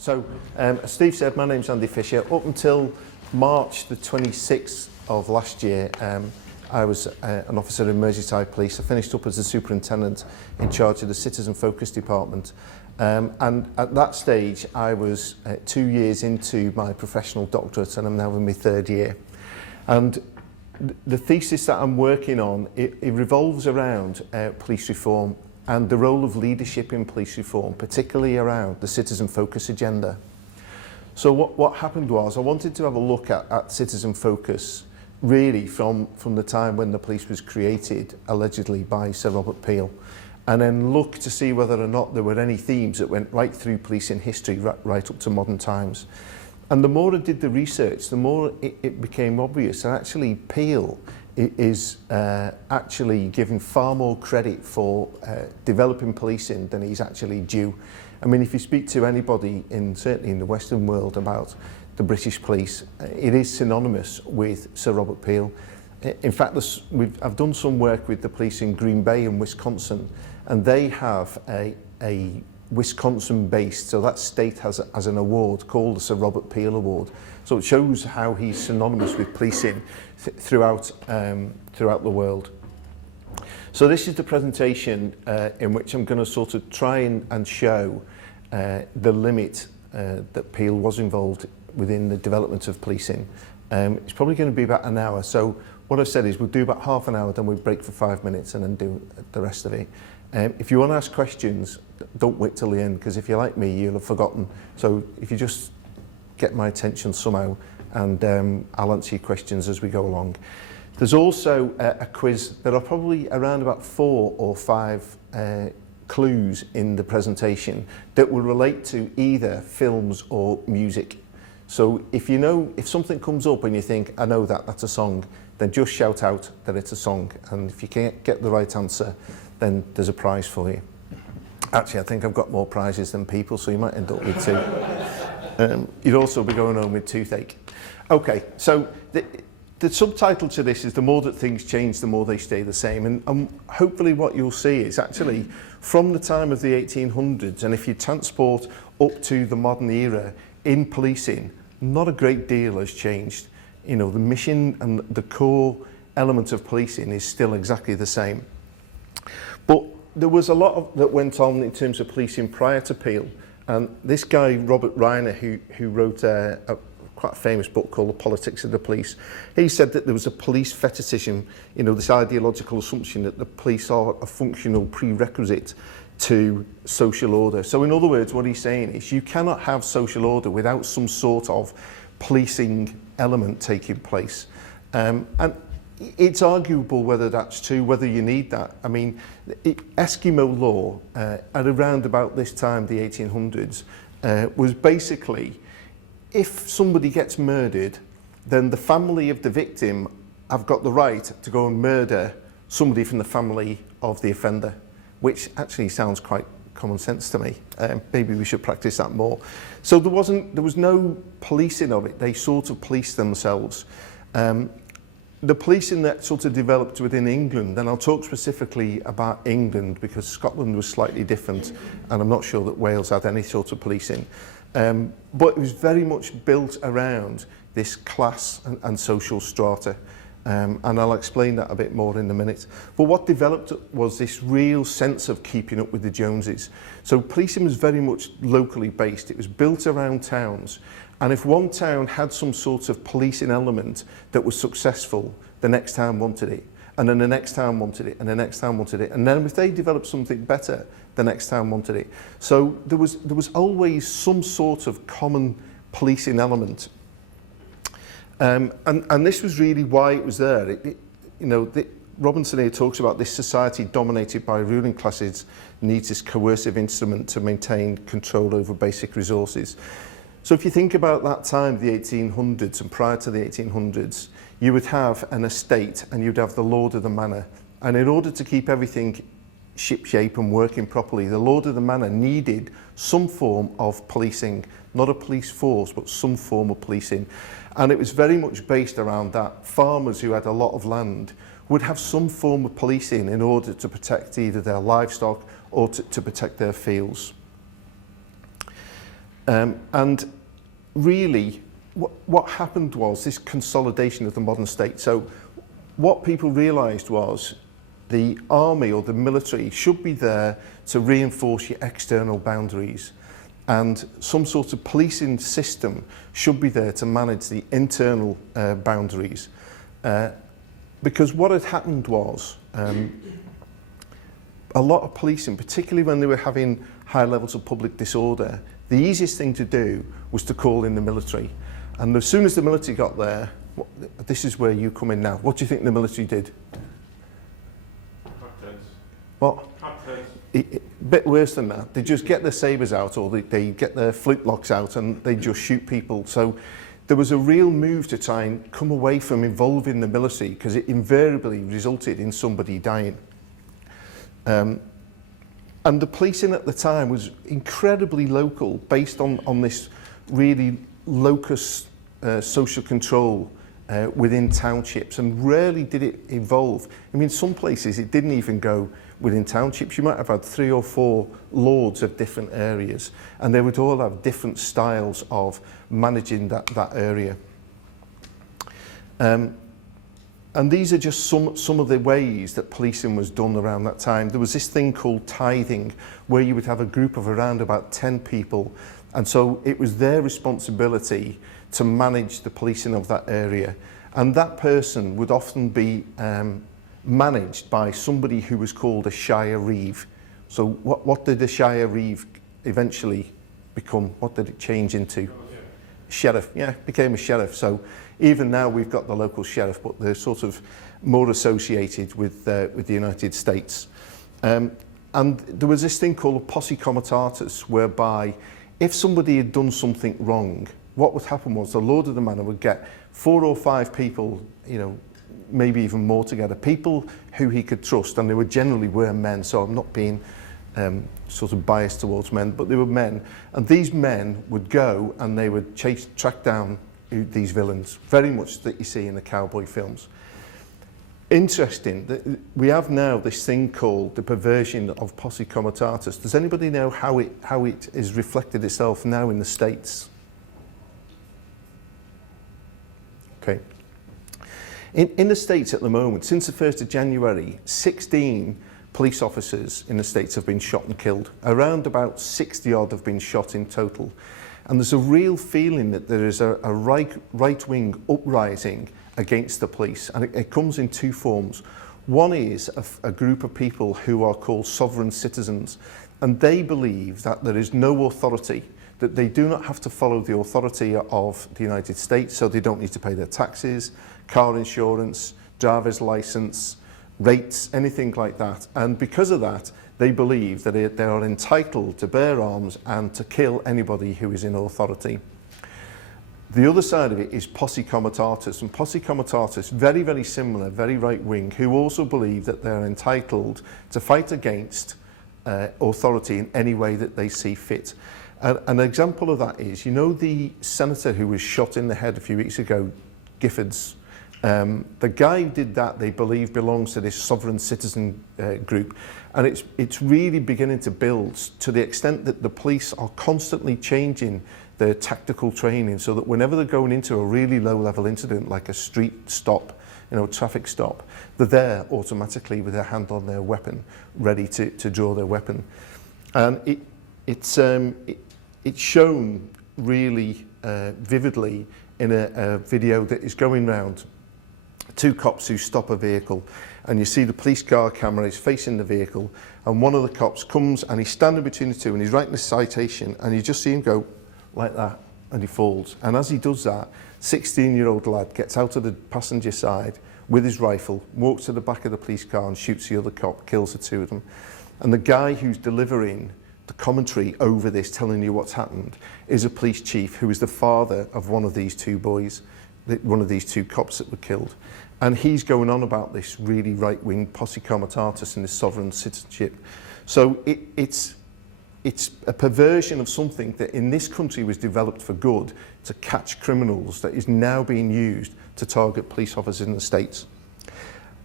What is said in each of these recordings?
So, as Steve said, my name's Andy Fisher. Up until March the 26th of last year, I was an officer in Merseyside Police. I finished up as the superintendent in charge of the citizen focus department. And at that stage, I was 2 years into my professional doctorate, and I'm now in my third year. And the thesis that I'm working on, it revolves around police reform and the role of leadership in police reform, particularly around the citizen focus agenda. So what happened was, I wanted to have a look at citizen focus really from the time when the police was created, allegedly by Sir Robert Peel, and then look to see whether or not there were any themes that went right through policing history, right up to modern times. And the more I did the research, the more it became obvious that actually Peel is actually given far more credit for developing policing than he's actually due. I mean, if you speak to anybody, certainly in the Western world, about the British police, it is synonymous with Sir Robert Peel. In fact, I've done some work with the police in Green Bay in Wisconsin, and they have a Wisconsin-based, so that state has an award called the Sir Robert Peel Award. So it shows how he's synonymous with policing throughout the world. So this is the presentation in which I'm going to sort of try and show the limit that Peel was involved within the development of policing. It's probably going to be about an hour. So what I've said is we'll do about half an hour, then we'll break for 5 minutes and then do the rest of it. If you want to ask questions, don't wait till the end, because if you're like me, you'll have forgotten. So if you just get my attention somehow, and I'll answer your questions as we go along. There's also a quiz. There are probably around about 4 or 5 clues in the presentation that will relate to either films or music. So if something comes up and you think, I know that's a song, then just shout out that it's a song. And if you can't get the right answer, then there's a prize for you. Actually, I think I've got more prizes than people, so you might end up with 2. You'd also be going home with toothache. Okay, so the subtitle to this is The More That Things Change, the More They Stay the Same. And hopefully what you'll see is actually from the time of the 1800s, and if you transport up to the modern era in policing, not a great deal has changed. You know, the mission and the core element of policing is still exactly the same. But there was a lot that went on in terms of policing prior to Peel. And this guy, Robert Reiner, who wrote a quite famous book called The Politics of the Police, he said that there was a police fetishism, you know, this ideological assumption that the police are a functional prerequisite to social order. So in other words, what he's saying is you cannot have social order without some sort of policing element taking place. And it's arguable whether that's true, whether you need that. I mean, Eskimo law at around about this time, the 1800s, was basically, if somebody gets murdered, then the family of the victim have got the right to go and murder somebody from the family of the offender, which actually sounds quite common sense to me. Maybe we should practice that more. So there was no policing of it. They sort of policed themselves. The policing that sort of developed within England, and I'll talk specifically about England because Scotland was slightly different, and I'm not sure that Wales had any sort of policing. But it was very much built around this class and social strata. And I'll explain that a bit more in a minute. But what developed was this real sense of keeping up with the Joneses. So policing was very much locally based. It was built around towns. And if one town had some sort of policing element that was successful, the next town wanted it. And then the next town wanted it, and the next town wanted it. And then if they developed something better, the next town wanted it. So there was always some sort of common policing element. And this was really why it was there. Robinson here talks about this society dominated by ruling classes needs this coercive instrument to maintain control over basic resources. So if you think about that time, the 1800s, and prior to the 1800s, you would have an estate and you'd have the lord of the manor. And in order to keep everything shipshape and working properly, the lord of the manor needed some form of policing, not a police force, but some form of policing. And it was very much based around that. Farmers who had a lot of land would have some form of policing in order to protect either their livestock or to protect their fields. And really, what happened was this consolidation of the modern state. So what people realised was the army or the military should be there to reinforce your external boundaries, and some sort of policing system should be there to manage the internal boundaries. Because what had happened was a lot of policing, particularly when they were having high levels of public disorder, the easiest thing to do was to call in the military. And as soon as the military got there, this is where you come in now. What do you think the military did? What? A bit worse than that. They just get their sabres out, or they get their flintlocks out, and they just shoot people. So there was a real move to try and come away from involving the military, because it invariably resulted in somebody dying. And the policing at the time was incredibly local, based on this really locus social control within townships, and rarely did it evolve. I mean, some places it didn't even go within townships. You might have had 3 or 4 lords of different areas, and they would all have different styles of managing that area. And these are just some of the ways that policing was done around that time. There was this thing called tithing, where you would have a group of around about 10 people, and so it was their responsibility to manage the policing of that area. And that person would often be managed by somebody who was called a shire reeve. So what did a shire reeve eventually become? What did it change into? Sheriff. Yeah, became a sheriff. So even now we've got the local sheriff, but they're sort of more associated with the United States. And there was this thing called a posse comitatus, whereby if somebody had done something wrong, what would happen was the lord of the manor would get 4 or 5 people, you know, maybe even more together, people who he could trust, and they were generally men, so I'm not being sort of biased towards men, but they were men, and these men would go and they would track down these villains, very much that you see in the cowboy films. Interesting that we have now this thing called the perversion of posse comitatus. Does anybody know how it is reflected itself now in the States? Okay. In the States at the moment, since the 1st of January, 16 police officers in the States have been shot and killed. Around about 60 odd have been shot in total. And there's a real feeling that there is a right-wing uprising against the police, and it comes in 2 forms. One is a group of people who are called sovereign citizens, and they believe that there is no authority, that they do not have to follow the authority of the United States, so they don't need to pay their taxes, car insurance, driver's license, rates, anything like that. And because of that, they believe that they are entitled to bear arms and to kill anybody who is in authority. The other side of it is posse comitatus, and posse comitatus, very, very similar, very right-wing, who also believe that they're entitled to fight against authority in any way that they see fit. An example of that is, you know, the senator who was shot in the head a few weeks ago, Giffords. The guy who did that, they believe, belongs to this sovereign citizen group, and it's really beginning to build to the extent that the police are constantly changing their tactical training, so that whenever they're going into a really low-level incident like a street stop, you know, a traffic stop, they're there automatically with their hand on their weapon, ready to draw their weapon. And it's shown really vividly in a video that is going round. 2 cops who stop a vehicle, and you see the police car camera is facing the vehicle, and one of the cops comes and he's standing between the 2 and he's writing a citation, and you just see him go like that and he falls. And as he does that, 16-year-old lad gets out of the passenger side with his rifle, walks to the back of the police car and shoots the other cop, kills the 2 of them. And the guy who's delivering the commentary over this, telling you what's happened, is a police chief who is the father of one of these 2 boys, one of these 2 cops that were killed. And he's going on about this really right-wing posse comitatus and this sovereign citizenship. So it's a perversion of something that in this country was developed for good, to catch criminals, that is now being used to target police officers in the States.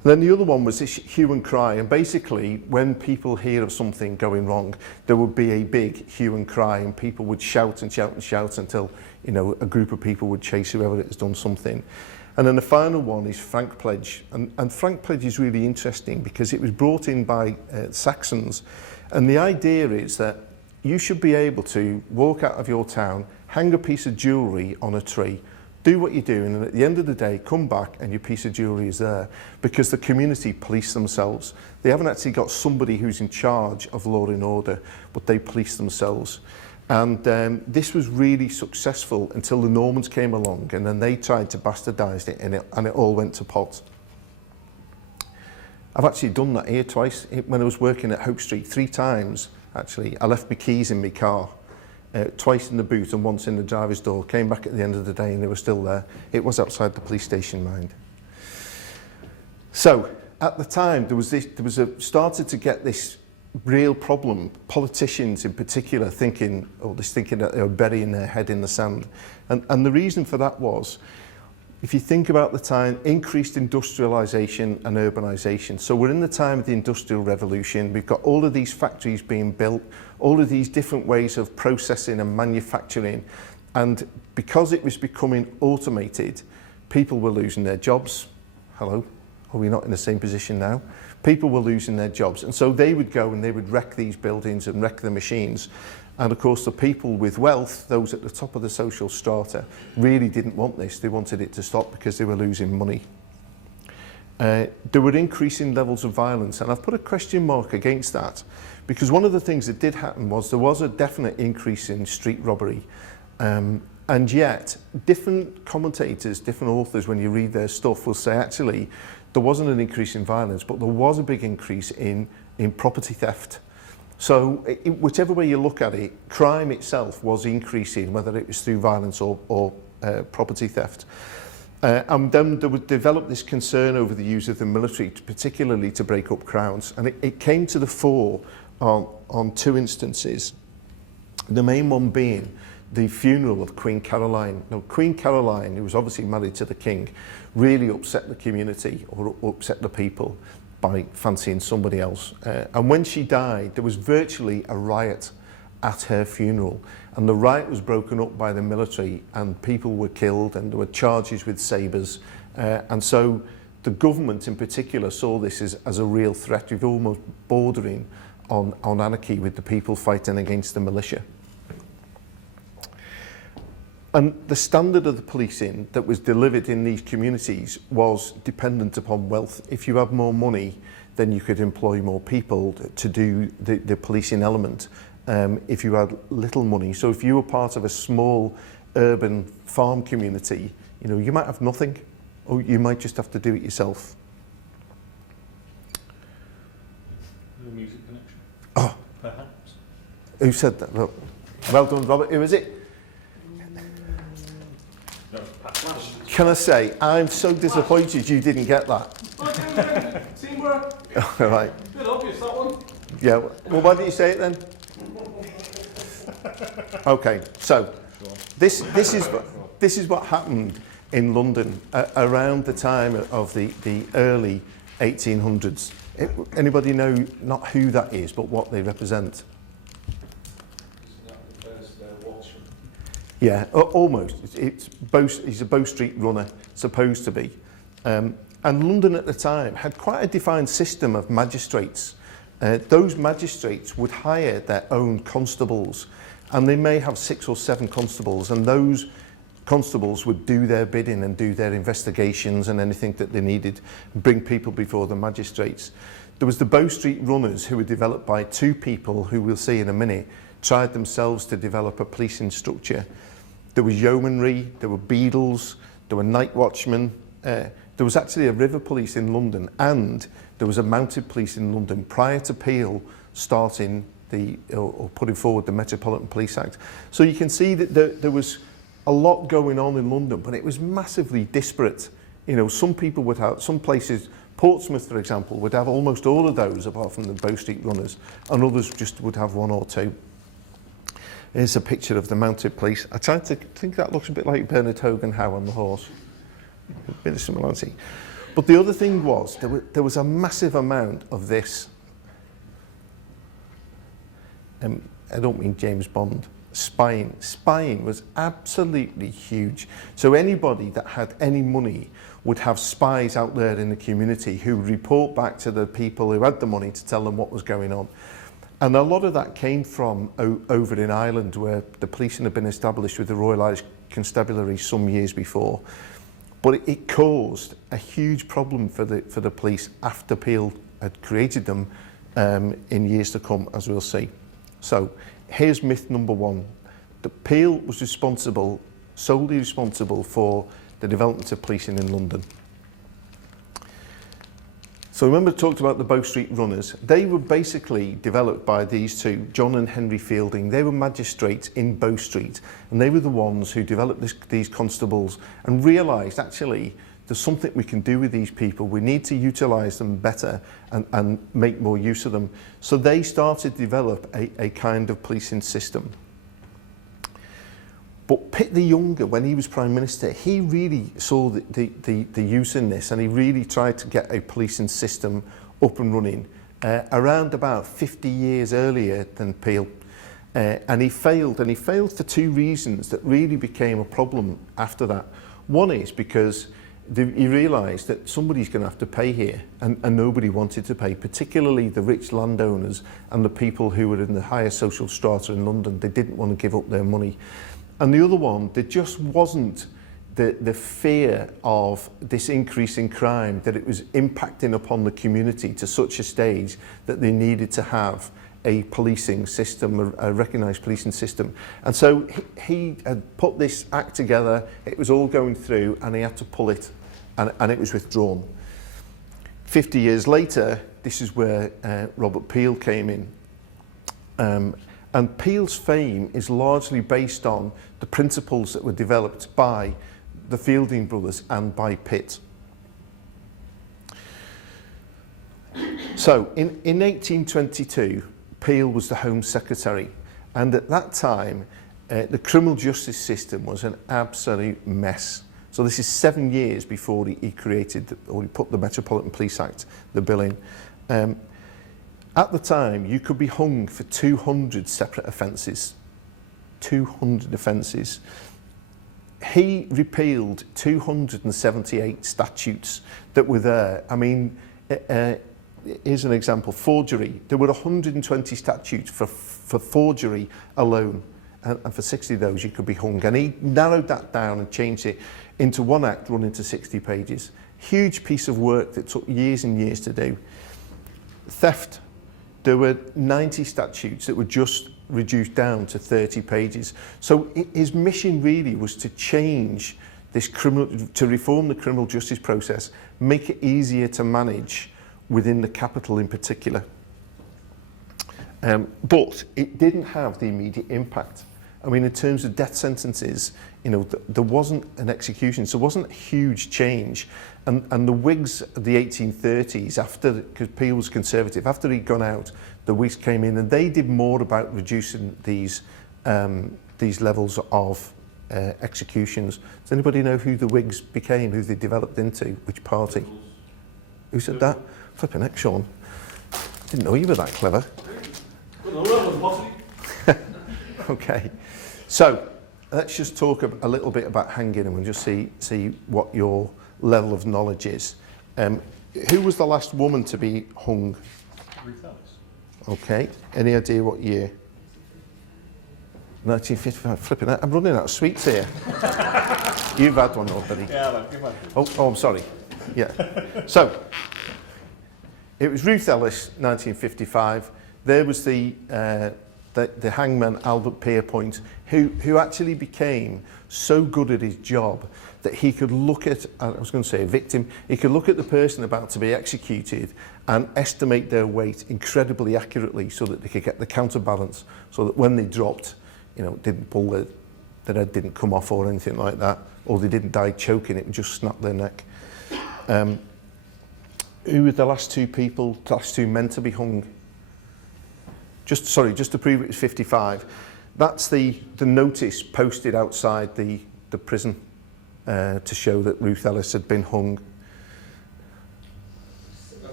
Then the other one was this hue and cry, and basically when people hear of something going wrong, there would be a big hue and cry, and people would shout and shout and shout until, you know, a group of people would chase whoever has done something. And then the final one is Frank Pledge, and Frank Pledge is really interesting because it was brought in by Saxons, and the idea is that you should be able to walk out of your town, hang a piece of jewellery on a tree, do what you're doing, and at the end of the day, come back and your piece of jewellery is there, because the community police themselves. They haven't actually got somebody who's in charge of law and order, but they police themselves. And this was really successful until the Normans came along, and then they tried to bastardise it, and it all went to pot. I've actually done that here twice. When I was working at Hope Street, 3 times, actually, I left my keys in my car. Twice in the boot and once in the driver's door. Came back at the end of the day and they were still there. It was outside the police station, mind. So at the time started to get this real problem. Politicians in particular thinking that they were burying their head in the sand. And the reason for that was, if you think about the time, increased industrialisation and urbanisation. So we're in the time of the Industrial Revolution. We've got all of these factories being built, all of these different ways of processing and manufacturing. And because it was becoming automated, people were losing their jobs. Hello, are we not in the same position now? People were losing their jobs. And so they would go and they would wreck these buildings and wreck the machines. And of course, the people with wealth, those at the top of the social strata, really didn't want this. They wanted it to stop because they were losing money. There were increasing levels of violence, and I've put a question mark against that, because one of the things that did happen was there was a definite increase in street robbery. And yet, different commentators, different authors, when you read their stuff, will say actually there wasn't an increase in violence, but there was a big increase in property theft. So whichever way you look at it, crime itself was increasing, whether it was through violence or property theft. And then there would develop this concern over the use of the military, particularly to break up crowds. And it came to the fore on 2 instances, the main one being the funeral of Queen Caroline. Now, Queen Caroline, who was obviously married to the king, really upset the community or upset the people by fancying somebody else. And when she died, there was virtually a riot at her funeral. And the riot was broken up by the military, and people were killed, and there were charges with sabres. And so the government in particular saw this as a real threat, with almost bordering on anarchy, with the people fighting against the militia. And the standard of the policing that was delivered in these communities was dependent upon wealth. If you had more money, then you could employ more people to do the policing element. If you had little money, so if you were part of a small urban farm community, you know, you might have nothing, or you might just have to do it yourself. The music connection. Oh, Perhaps. Who said that? Look. Well done, Robert. Who is it? Can I say, I'm so disappointed you didn't get that. Teamwork. All right. Bit obvious, that one. Yeah, well, why didn't you say it then? Okay, so this is what happened in London around the time of the early 1800s. Anybody know not who that is, but what they represent? Yeah, almost. He's a Bow Street runner, supposed to be. And London at the time had quite a defined system of magistrates. Those magistrates would hire their own constables, and they may have 6 or 7 constables, and those constables would do their bidding and do their investigations and anything that they needed, and bring people before the magistrates. There was the Bow Street runners, who were developed by 2 people who we'll see in a minute, tried themselves to develop a policing structure. There was yeomanry, there were beadles, there were night watchmen. There was actually a river police in London, and there was a mounted police in London prior to Peel starting or putting forward the Metropolitan Police Act. So you can see that there was a lot going on in London, but it was massively disparate. You know, some people would have, some places, Portsmouth, for example, would have almost all of those apart from the Bow Street runners, and others just would have 1 or 2. Here's a picture of the mounted police. I tried to think that looks a bit like Bernard Hogan Howe on the horse. A bit of similarity. But the other thing was, there was a massive amount of this, I don't mean James Bond, spying. Spying was absolutely huge. So anybody that had any money would have spies out there in the community who would report back to the people who had the money to tell them what was going on. And a lot of that came from over in Ireland, where the policing had been established with the Royal Irish Constabulary some years before. But it caused a huge problem for the police after Peel had created them in years to come, as we'll see. So here's myth number one. That Peel was solely responsible for the development of policing in London. So remember I talked about the Bow Street Runners. They were basically developed by these two, John and Henry Fielding. They were magistrates in Bow Street, and they were the ones who developed these constables and realised actually there's something we can do with these people. We need to utilise them better and make more use of them. So they started to develop a kind of policing system. But Pitt the Younger, when he was Prime Minister, he really saw the use in this, and he really tried to get a policing system up and running around about 50 years earlier than Peel. And he failed for two reasons that really became a problem after that. One is because he realised that somebody's going to have to pay here, and nobody wanted to pay, particularly the rich landowners and the people who were in the higher social strata in London. They didn't want to give up their money. And the other one, there just wasn't the fear of this increase in crime, that it was impacting upon the community to such a stage that they needed to have a policing system, a recognised policing system. And so he had put this act together, it was all going through, and he had to pull it, and it was withdrawn. 50 years later, this is where Robert Peel came in. And Peel's fame is largely based on the principles that were developed by the Fielding brothers and by Pitt. So in 1822, Peel was the Home Secretary, and at that time the criminal justice system was an absolute mess. So this is 7 years before he created, or he put the Metropolitan Police Act, the bill in. At the time, you could be hung for 200 separate offences. 200 offences. He repealed 278 statutes that were there. I mean, here's an example, forgery. There were 120 statutes for forgery alone, and for 60 of those you could be hung. And he narrowed that down and changed it into one act running to 60 pages. Huge piece of work that took years and years to do. Theft. There were 90 statutes that were just reduced down to 30 pages. So his mission really was to change this to reform the criminal justice process, make it easier to manage within the capital in particular. But it didn't have the immediate impact. I mean, in terms of death sentences, you know, there wasn't an execution, so there wasn't a huge change. And the Whigs of the 1830s, after, because Peel was Conservative, after he'd gone out, the Whigs came in and they did more about reducing these levels of executions. Does anybody know who the Whigs became, who they developed into, which party? Who said that? Flipping heck, Sean. Didn't know you were that clever. Okay, so let's just talk a little bit about hanging, and we'll just see what your level of knowledge is. Who was the last woman to be hung? Ruth Ellis. Okay, any idea what year? 1955. Flipping out. I'm running out of sweets here. You've had one already. Yeah, you've had one. Oh, I'm sorry. Yeah. So it was Ruth Ellis, 1955. There was the hangman Albert Pierpoint, who actually became so good at his job that he could look at, I was going to say a victim, he could look at the person about to be executed and estimate their weight incredibly accurately so that they could get the counterbalance, so that when they dropped, you know, didn't pull their head didn't come off or anything like that, or they didn't die choking, it would just snap their neck. Who were the last two men to be hung? Just to prove it was 55. That's the notice posted outside the prison to show that Ruth Ellis had been hung.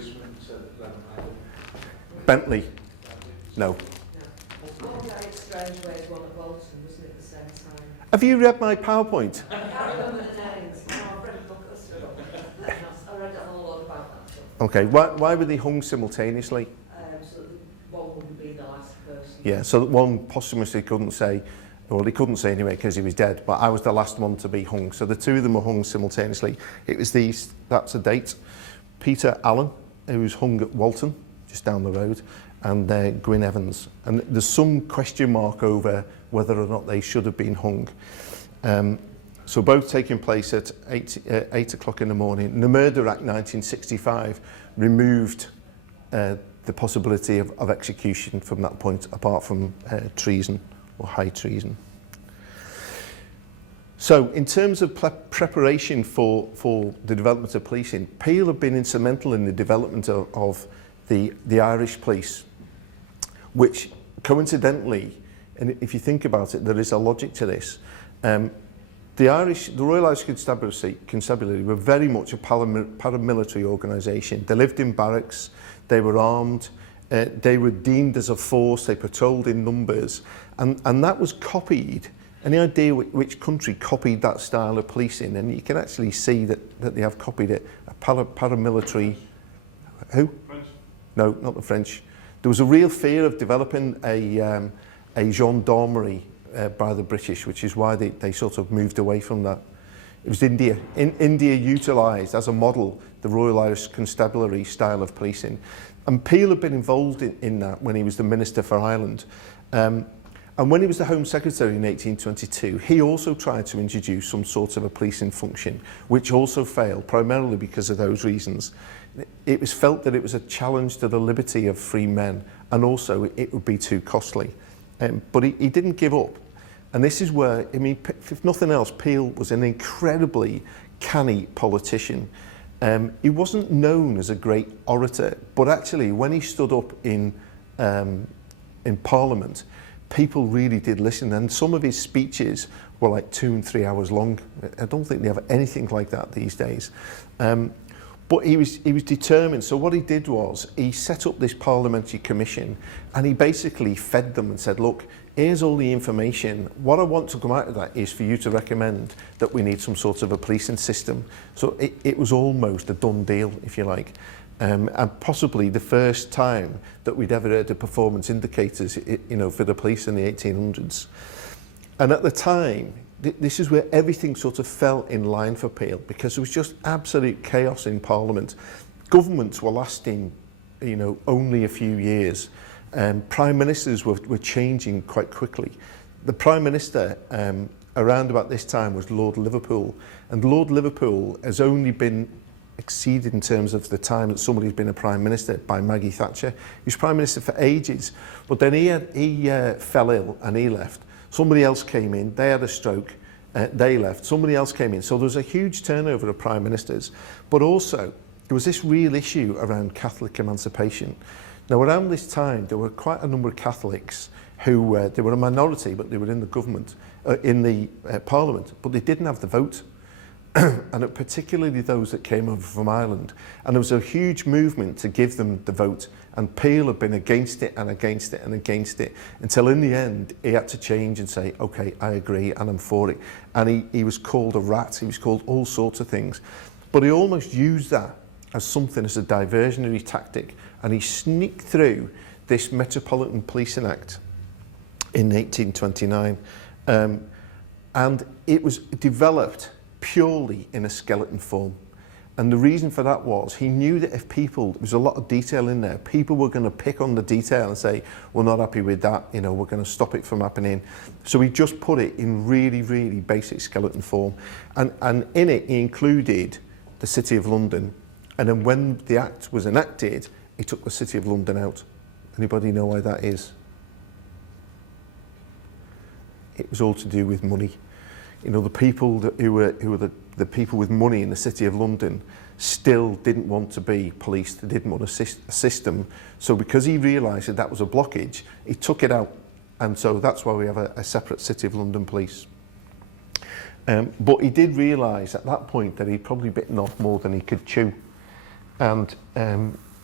policeman said that Bentley? No. What was that strange way one at Bolton, wasn't it, at the same time? Have you read my PowerPoint? I can't remember the names. No, I've read a book or so. I read a whole lot about that stuff. Okay, why were they hung simultaneously? So that one wouldn't be the last person. Yeah, so that one posthumously couldn't say, well, he couldn't say anyway because he was dead, but I was the last one to be hung. So the two of them were hung simultaneously. It was these, that's a date. Peter Allen, who was hung at Walton, just down the road, and Gwyn Evans. And there's some question mark over whether or not they should have been hung. So both taking place at 8 o'clock in the morning. The Murder Act 1965 removed the possibility of execution from that point, apart from treason or high treason. So in terms of preparation for the development of policing, Peel have been instrumental in the development of the Irish police, which coincidentally, and if you think about it, there is a logic to this. The Royal Irish Constabulary were very much a paramilitary organisation. They lived in barracks, they were armed, they were deemed as a force, they patrolled in numbers, and that was copied. Any idea which country copied that style of policing? And you can actually see that they have copied it. A paramilitary, who? French. No, not the French. There was a real fear of developing a gendarmerie by the British, which is why they sort of moved away from that. It was India. India utilised as a model the Royal Irish Constabulary style of policing. And Peel had been involved in that when he was the Minister for Ireland. And when he was the Home Secretary in 1822, he also tried to introduce some sort of a policing function, which also failed, primarily because of those reasons. It was felt that it was a challenge to the liberty of free men, and also it would be too costly. But he didn't give up. And this is where, I mean, if nothing else, Peel was an incredibly canny politician. He wasn't known as a great orator, but actually when he stood up in Parliament, people really did listen, and some of his speeches were like 2 and 3 hours long. I don't think they have anything like that these days. But he was determined. So what he did was he set up this parliamentary commission, and he basically fed them and said, look, here's all the information. What I want to come out of that is for you to recommend that we need some sort of a policing system. So it was almost a done deal, if you like. And possibly the first time that we'd ever heard of performance indicators, you know, for the police in the 1800s. And at the time, this is where everything sort of fell in line for Peel, because there was just absolute chaos in Parliament. Governments were lasting, you know, only a few years. Prime ministers were changing quite quickly. The Prime Minister around about this time was Lord Liverpool, and Lord Liverpool has only been exceeded in terms of the time that somebody's been a Prime Minister by Maggie Thatcher. He was Prime Minister for ages, but then he fell ill and he left. Somebody else came in, they had a stroke, they left, somebody else came in. So there was a huge turnover of Prime Ministers, but also there was this real issue around Catholic emancipation. Now around this time there were quite a number of Catholics who, they were a minority, but they were in the government, in the Parliament, but they didn't have the vote. And particularly those that came over from Ireland. And there was a huge movement to give them the vote, and Peel had been against it and against it and against it, until in the end he had to change and say, okay, I agree and I'm for it. And he was called a rat, he was called all sorts of things, but he almost used that as something, as a diversionary tactic, and he sneaked through this Metropolitan Policing Act in 1829, and it was developed purely in a skeleton form. And the reason for that was he knew that if people, there was a lot of detail in there, people were going to pick on the detail and say, we're not happy with that, you know, we're going to stop it from happening. So he just put it in really, really basic skeleton form. And in it, he included the City of London. And then when the Act was enacted, he took the City of London out. Anybody know why that is? It was all to do with money. You know, the people who were the people with money in the City of London still didn't want to be policed. They didn't want a system. So because he realised that was a blockage, he took it out. And so that's why we have a separate City of London police. But he did realise at that point that he'd probably bitten off more than he could chew. And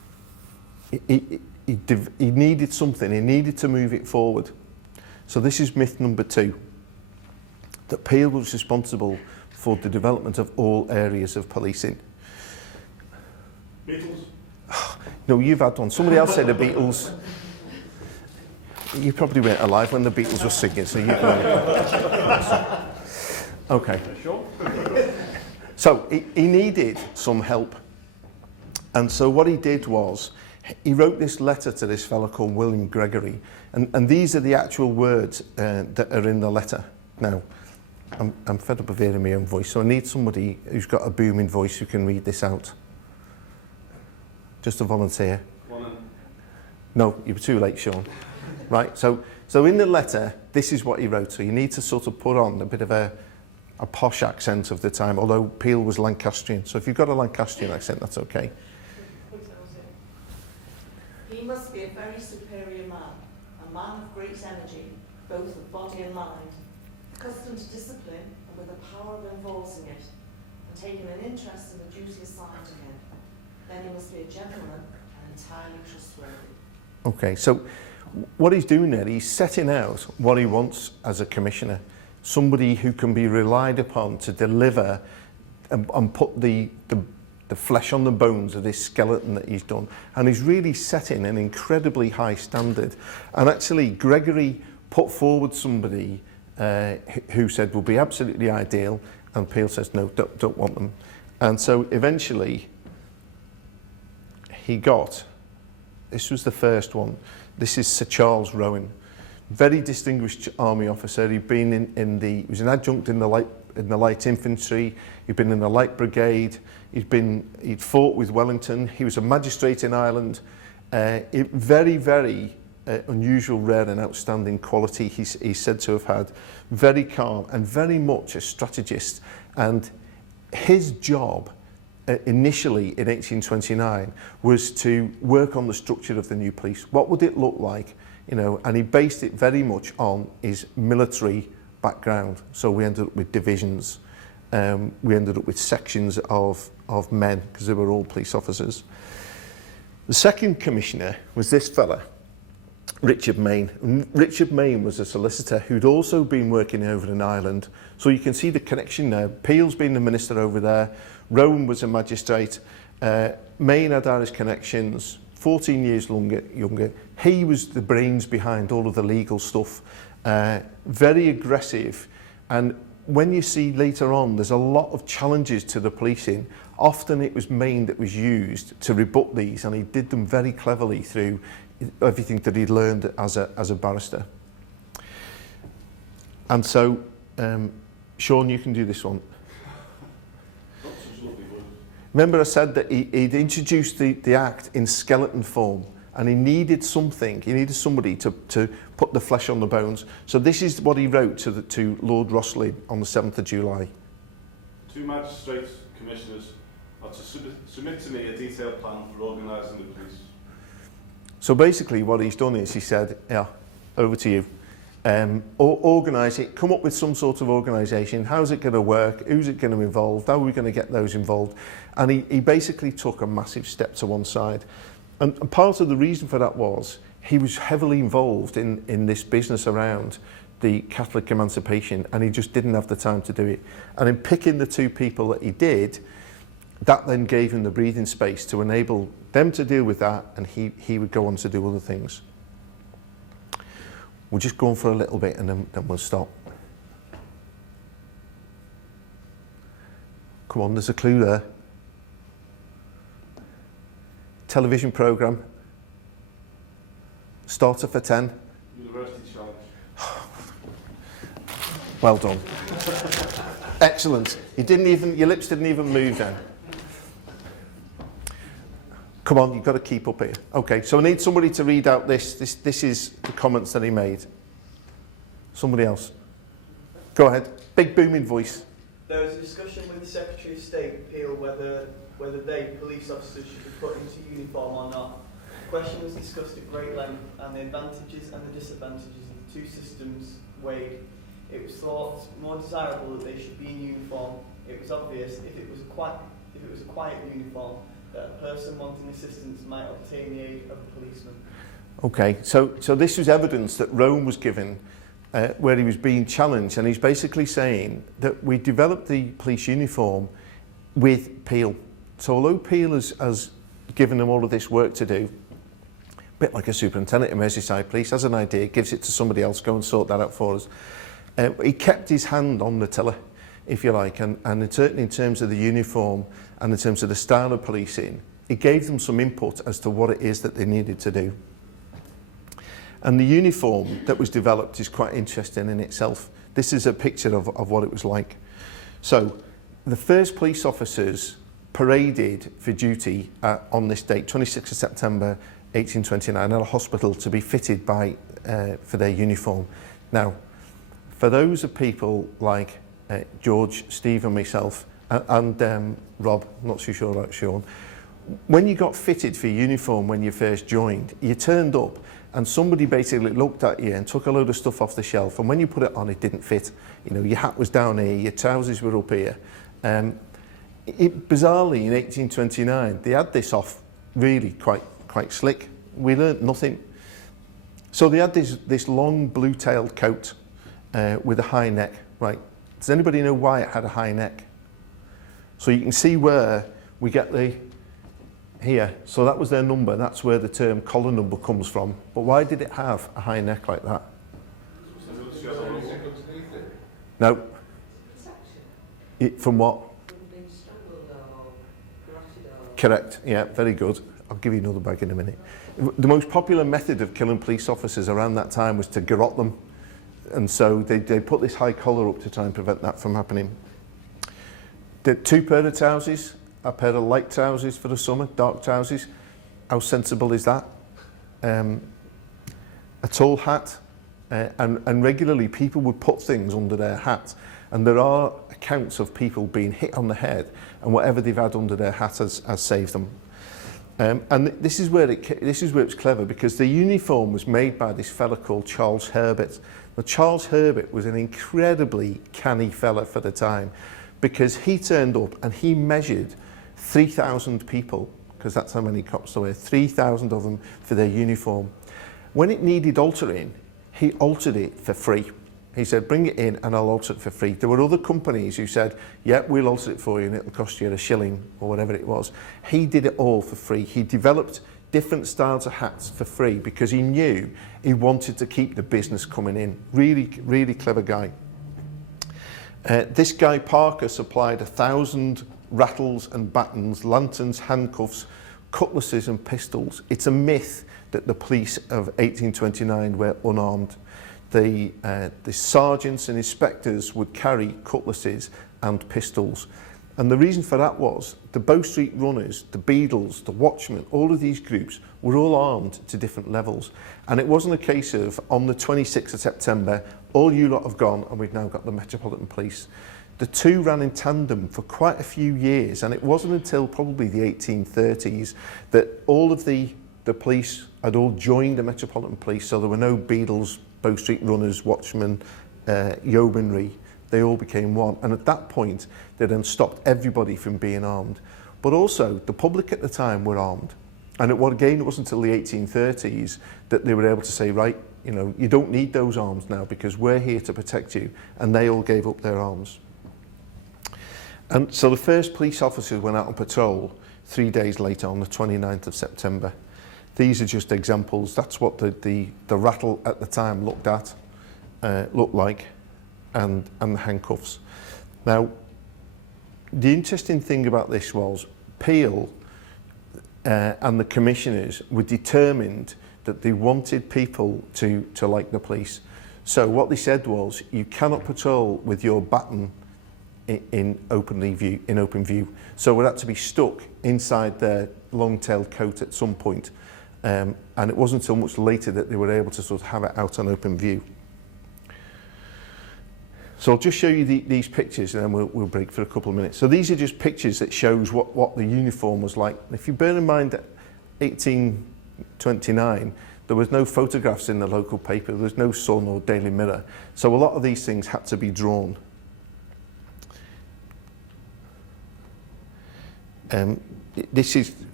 he needed something, he needed to move it forward. So this is myth number 2, that Peel was responsible for the development of all areas of policing. Beatles. No, you've had one. Somebody else said the Beatles. You probably weren't alive when the Beatles were singing, so you can. Okay. Sure. So he needed some help. And so what he did was, he wrote this letter to this fellow called William Gregory. And these are the actual words that are in the letter. Now, I'm fed up of hearing my own voice, so I need somebody who's got a booming voice who can read this out. Just a volunteer. No, you were too late, Sean. Right, so in the letter, this is what he wrote. So you need to sort of put on a bit of a posh accent of the time, although Peel was Lancastrian. So if you've got a Lancastrian accent, that's okay. He must be a very superior man, a man of great energy, both of body and mind, accustomed to discipline and with the power of enforcing it, and taking an interest in the duty assigned to him. Then he must be a gentleman and entirely trustworthy. Okay, so what he's doing there, he's setting out what he wants as a commissioner. Somebody who can be relied upon to deliver and put the flesh on the bones of this skeleton that he's done. And he's really setting an incredibly high standard. And actually, Gregory put forward somebody who said will be absolutely ideal, and Peel says, no, don't want them. And so eventually, he got, this was the first one, this is Sir Charles Rowan, very distinguished army officer. He'd been he was an adjunct in the light infantry, he'd been in the light brigade, he'd fought with Wellington, he was a magistrate in Ireland. Very, very unusual, rare and outstanding quality he's said to have had. Very calm and very much a strategist. And his job initially in 1829 was to work on the structure of the new police. What would it look like? You know, and he based it very much on his military background. So we ended up with divisions, we ended up with sections of men, because they were all police officers. The second commissioner was this fella, Richard Mayne. And Richard Mayne was a solicitor who'd also been working over in Ireland. So you can see the connection there. Peel's been the minister over there. Rowan was a magistrate. Mayne had Irish connections, 14 years younger. He was the brains behind all of the legal stuff. Very aggressive. And when you see later on, there's a lot of challenges to the policing. Often it was Mayne that was used to rebut these, and he did them very cleverly through everything that he'd learned as a barrister. And so, Sean, you can do this one. Remember I said that he'd introduced the Act in skeleton form, and he needed somebody to put the flesh on the bones. So this is what he wrote to Lord Rosslyn on the 7th of July. 2 magistrates, commissioners, are to submit to me a detailed plan for organising the police. So basically what he's done is he said, yeah, over to you. Organise it, come up with some sort of organisation. How's it going to work? Who's it going to involve? How are we going to get those involved? And he basically took a massive step to one side. And part of the reason for that was he was heavily involved in this business around the Catholic emancipation, and he just didn't have the time to do it. And in picking the 2 people that he did, that then gave him the breathing space to enable them to deal with that, and he would go on to do other things. We'll just go on for a little bit and then we'll stop. Come on, there's a clue there. Television programme. Starter for 10. University Challenge. Well done. Excellent. Your lips didn't even move then. Come on, you've got to keep up here. Okay, so I need somebody to read out this. This is the comments that he made. Somebody else. Go ahead. Big booming voice. There was a discussion with the Secretary of State, Peel, whether they, police officers, should be put into uniform or not. The question was discussed at great length, and the advantages and the disadvantages of the 2 systems weighed. It was thought more desirable that they should be in uniform. It was obvious if it was a quiet uniform, that a person wanting assistance might obtain the aid of a policeman. Okay, so this was evidence that Rowan was given where he was being challenged, and he's basically saying that we developed the police uniform with Peel. So although Peel has given them all of this work to do, a bit like a superintendent in Merseyside Police, has an idea, gives it to somebody else, go and sort that out for us. He kept his hand on the tiller, if you like, and certainly in terms of the uniform and in terms of the style of policing, it gave them some input as to what it is that they needed to do. And the uniform that was developed is quite interesting in itself. This is a picture of what it was like. So the first police officers paraded for duty on this date, 26th of September 1829, at a hospital to be fitted for their uniform. Now, for those of people like George, Steve and myself, and Rob, I'm not too sure about Sean, when you got fitted for your uniform when you first joined, you turned up and somebody basically looked at you and took a load of stuff off the shelf, and when you put it on, it didn't fit. You know, your hat was down here, your trousers were up here. Bizarrely, in 1829, they had this off really quite slick. We learnt nothing. So they had this long blue-tailed coat with a high neck, right? Does anybody know why it had a high neck? So you can see where we get here. So that was their number. That's where the term collar number comes from. But why did it have a high neck like that? No. From what? Correct. Yeah, very good. I'll give you another bag in a minute. The most popular method of killing police officers around that time was to garrote them. And so they put this high collar up to try and prevent that from happening. The two pair of trousers, a pair of light trousers for the summer, dark trousers. How sensible is that? A tall hat, and regularly people would put things under their hat. And there are accounts of people being hit on the head, and whatever they've had under their hat has saved them. And this is where it's clever, because the uniform was made by this fella called Charles Herbert. Now, Charles Herbert was an incredibly canny fella for the time, because he turned up and he measured 3,000 people, because that's how many cops there were, 3,000 of them for their uniform. When it needed altering, he altered it for free. He said, bring it in and I'll alter it for free. There were other companies who said, yeah, we'll alter it for you and it'll cost you a shilling or whatever it was. He did it all for free. He developed different styles of hats for free because he knew he wanted to keep the business coming in. Really, really clever guy. This guy Parker supplied 1,000 rattles and batons, lanterns, handcuffs, cutlasses and pistols. It's a myth that the police of 1829 were unarmed. The sergeants and inspectors would carry cutlasses and pistols. And the reason for that was the Bow Street runners, the Beadles, the Watchmen, all of these groups were all armed to different levels. And it wasn't a case of, on the 26th of September, all you lot have gone and we've now got the Metropolitan Police. The two ran in tandem for quite a few years, and it wasn't until probably the 1830s that all of the police had all joined the Metropolitan Police, so there were no Beadles, Bow Street runners, Watchmen, yeomanry. They all became one, and at that point they then stopped everybody from being armed. But also the public at the time were armed, and it wasn't until the 1830s that they were able to say, right, you know, you don't need those arms now because we're here to protect you, and they all gave up their arms. And so the first police officers went out on patrol 3 days later on the 29th of September. These are just examples. That's what the rattle at the time looked like, and the handcuffs. Now, the interesting thing about this was Peel and the commissioners were determined that they wanted people to like the police. So what they said was, you cannot patrol with your baton in open view. So we had to be stuck inside their long-tailed coat at some point. And it wasn't until much later that they were able to sort of have it out on open view. So I'll just show you these pictures and then we'll break for a couple of minutes. So these are just pictures that shows what the uniform was like. If you bear in mind that 1829, there was no photographs in the local paper, there was no Sun or Daily Mirror. So a lot of these things had to be drawn. This is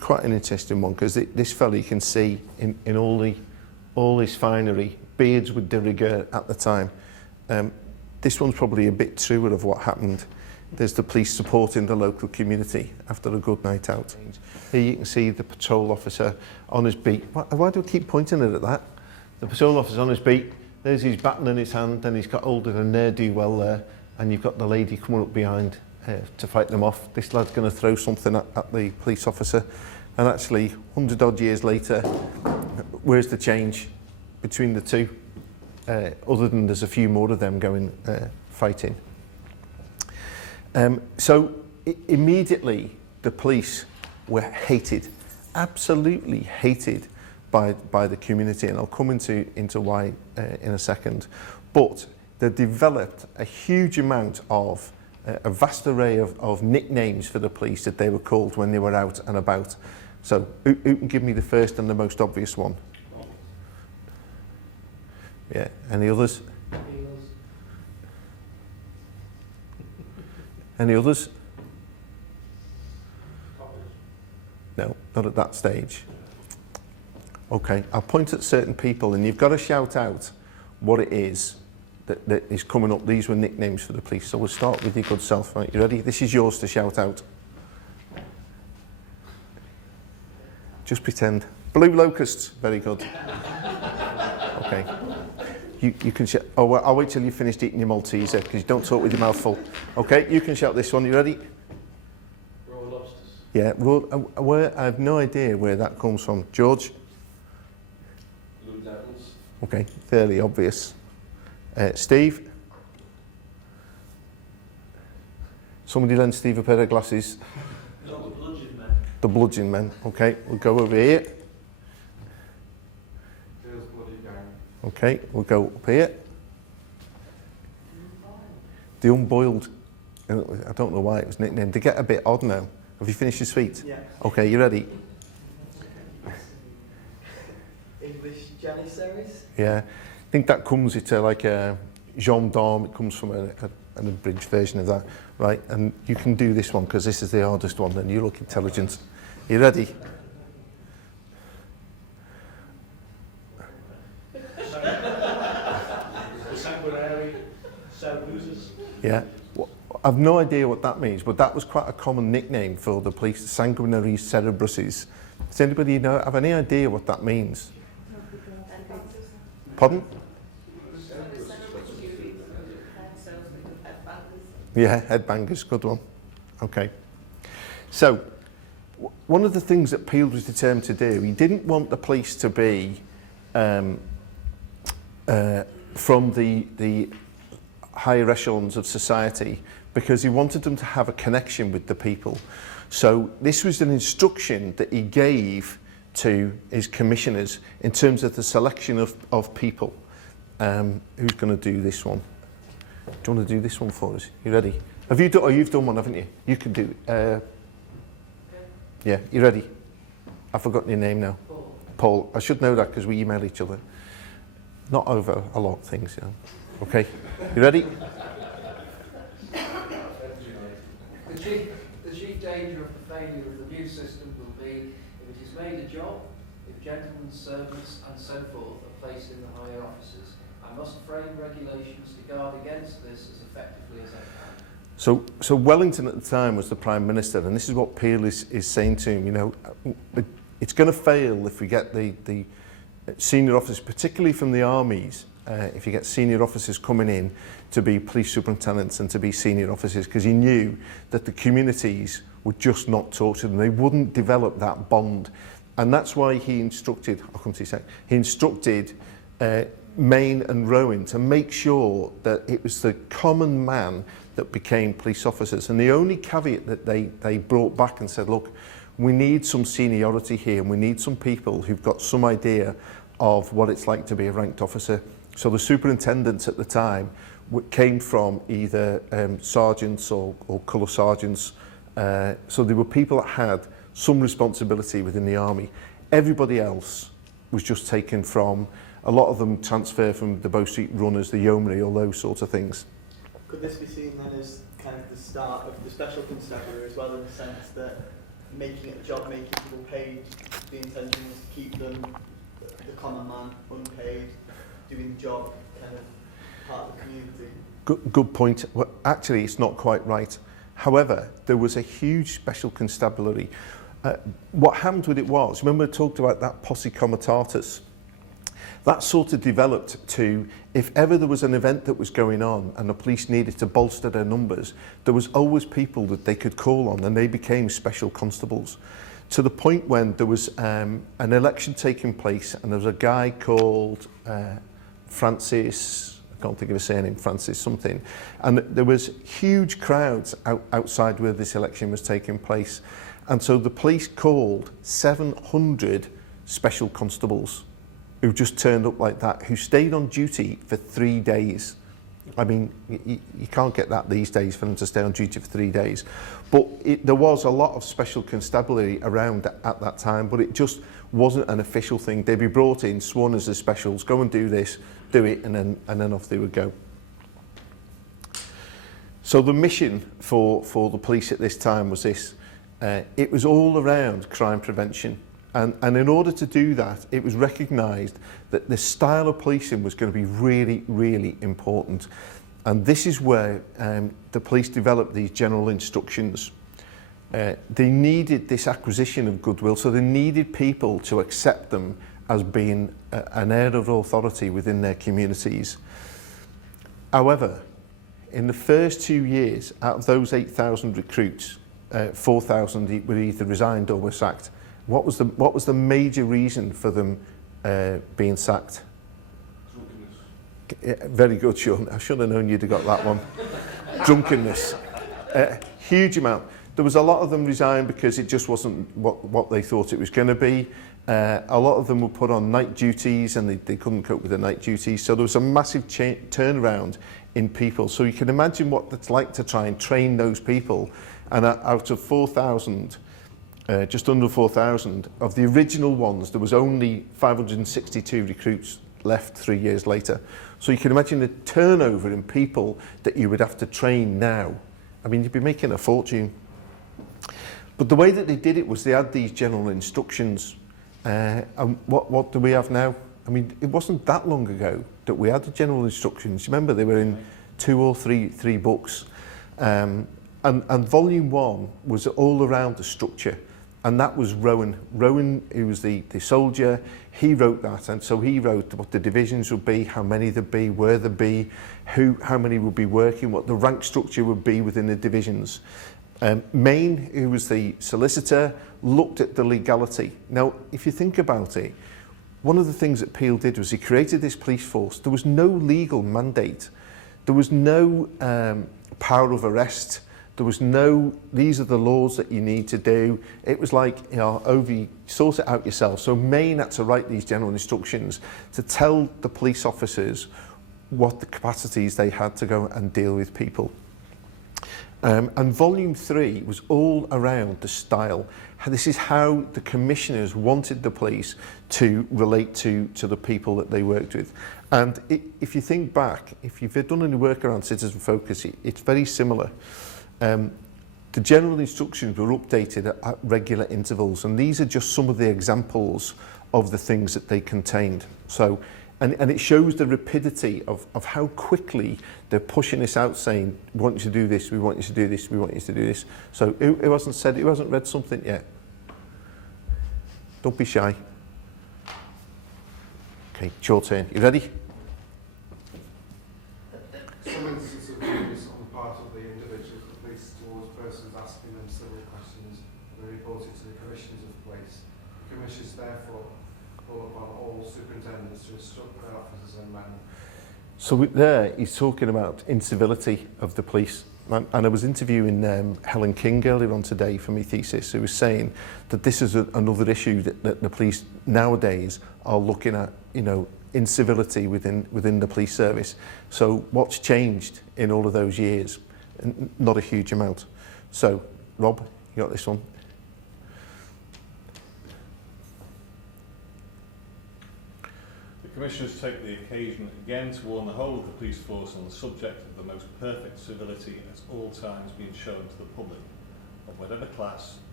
quite an interesting one, because this fella you can see in all his finery, beards with de rigueur at the time. This one's probably a bit truer of what happened. There's the police supporting the local community after a good night out. Here you can see the patrol officer on his beat. Why do I keep pointing it at that? The patrol officer on his beat, there's his baton in his hand, and he's got hold of a ne'er-do-well there, and you've got the lady coming up behind to fight them off. This lad's going to throw something at the police officer, and actually 100 odd years later, where's the change between the two, other than there's a few more of them going fighting. So immediately the police were hated, absolutely hated by the community, and I'll come into why in a second. But they developed a huge amount of a vast array of nicknames for the police that they were called when they were out and about. So who can give me the first and the most obvious one? Yeah, any others? Any others? No, not at that stage. Okay, I'll point at certain people, and you've got to shout out what it is that is coming up. These were nicknames for the police, so we'll start with your good self. Right, you ready? This is yours to shout out. Just pretend. Blue locusts, very good. Okay. You can shout. Oh, well, I'll wait till you've finished eating your Malteser, because you don't talk with your mouth full. Okay, you can shout this one. You ready? Raw lobsters. Yeah, I have no idea where that comes from. George? Blue devils. Okay, fairly obvious. Steve? Somebody lend Steve a pair of glasses. The bludgeon men. The bludgeon men. Okay, we'll go over here. Feels bloody gang. Okay, we'll go up here. The unboiled. I don't know why it was nicknamed. They get a bit odd now. Have you finished your sweet? Yeah. Okay, you ready? English Janissaries. Yeah. I think that comes, it's like a gendarme. It comes from an abridged version of that. Right, and you can do this one, because this is the hardest one, and you look intelligent. You ready? Yeah. I've no idea what that means, but that was quite a common nickname for the police, sanguinaries cerebruses. Does anybody have any idea what that means? Pardon? Yeah, headbangers, good one. Okay. So, one of the things that Peel was determined to do, he didn't want the police to be from the higher echelons of society, because he wanted them to have a connection with the people. So this was an instruction that he gave to his commissioners in terms of the selection of people. Who's going to do this one? Do you want to do this one for us? You ready? Have you done? Oh, you've done one, haven't you? You can do it. Yeah, you ready? I've forgotten your name now. Paul. I should know that because we email each other. Not over a lot of things, you know. Okay, you ready? The chief danger of the failure of the new system will be if it is made a job, if gentlemen's servants and so forth are placed in the higher offices. I must frame regulations to guard against this as effectively as I can. So Wellington at the time was the Prime Minister, and this is what Peel is saying to him, you know, it's going to fail if we get the senior officers, particularly from the armies, if you get senior officers coming in to be police superintendents and to be senior officers, because he knew that the communities would just not talk to them. They wouldn't develop that bond. And that's why he instructed, I'll come to you in a sec, he instructed Maine and Rowan to make sure that it was the common man that became police officers. And the only caveat that they brought back and said, look, we need some seniority here, and we need some people who've got some idea of what it's like to be a ranked officer. So the superintendents at the time came from either sergeants or colour sergeants. So there were people that had some responsibility within the army. Everybody else was just taken from, a lot of them transfer from the Bow Street Runners, the Yeomanry, all those sorts of things. Could this be seen then as kind of the start of the special constabulary as well, in the sense that making it a job, making people paid. The intention was to keep them, the common man, unpaid, doing the job, kind of part of the community. Good point. Well, actually, it's not quite right. However, there was a huge special constabulary. What happened with it was, remember I talked about that posse comitatus? That sort of developed to, if ever there was an event that was going on and the police needed to bolster their numbers, there was always people that they could call on, and they became special constables. To the point when there was an election taking place, and there was a guy called Francis, I can't think of his surname, Francis something, and there was huge crowds outside where this election was taking place. And so the police called 700 special constables who just turned up like that, who stayed on duty for 3 days. I mean, you can't get that these days for them to stay on duty for 3 days. But there was a lot of special constabulary around at that time, but it just wasn't an official thing. They'd be brought in, sworn as the specials, go and do this, do it, and then off they would go. So the mission for the police at this time was this. It was all around crime prevention. And in order to do that, it was recognised that the style of policing was going to be really, really important. And this is where the police developed these general instructions. They needed this acquisition of goodwill, so they needed people to accept them as being an air of authority within their communities. However, in the first 2 years, out of those 8,000 recruits, 4,000 were either resigned or were sacked. What was the major reason for them being sacked? Drunkenness. Very good, Sean. I should have known you'd have got that one. Drunkenness. Huge amount. There was a lot of them resigned because it just wasn't what they thought it was going to be. A lot of them were put on night duties and they couldn't cope with the night duties. So there was a massive turnaround in people. So you can imagine what it's like to try and train those people. And out of 4,000, just under 4,000, of the original ones, there was only 562 recruits left 3 years later. So you can imagine the turnover in people that you would have to train now. I mean, you'd be making a fortune. But the way that they did it was they had these general instructions. And what do we have now? I mean, it wasn't that long ago that we had the general instructions. Remember, they were in 2 or 3 books. And volume 1 was all around the structure. And that was Rowan. Rowan, who was the soldier, he wrote that. And so he wrote what the divisions would be, how many there'd be, where there'd be, how many would be working, what the rank structure would be within the divisions. Main, who was the solicitor, looked at the legality. Now, if you think about it, one of the things that Peel did was he created this police force. There was no legal mandate. There was no power of arrest. There was no, these are the laws that you need to do. It was like, you know, sort it out yourself. So Main had to write these general instructions to tell the police officers what the capacities they had to go and deal with people. And volume 3 was all around the style. This is how the commissioners wanted the police to relate to the people that they worked with. And if you think back, if you've done any work around citizen focus, it's very similar. The general instructions were updated at regular intervals, and these are just some of the examples of the things that they contained. So, and it shows the rapidity of how quickly they're pushing this out, saying, we want you to do this, we want you to do this, we want you to do this. So who hasn't read something yet? Don't be shy. Okay, it's your turn. You ready? Some instances of abuse on the part of the individual police towards persons asking them civil questions are reported to the commissioners of police. The commissioners therefore call upon all superintendents to instruct their officers and men. So there he's talking about incivility of the police. And I was interviewing Helen King earlier on today for my thesis, who was saying that this is another issue that the police nowadays are looking at, you know, incivility within the police service. So what's changed in all of those years? Not a huge amount. So, Rob, you got this one. The Commissioners take the occasion again to warn the whole of the police force on the subject of the most perfect civility at all times being shown to the public, of whatever class,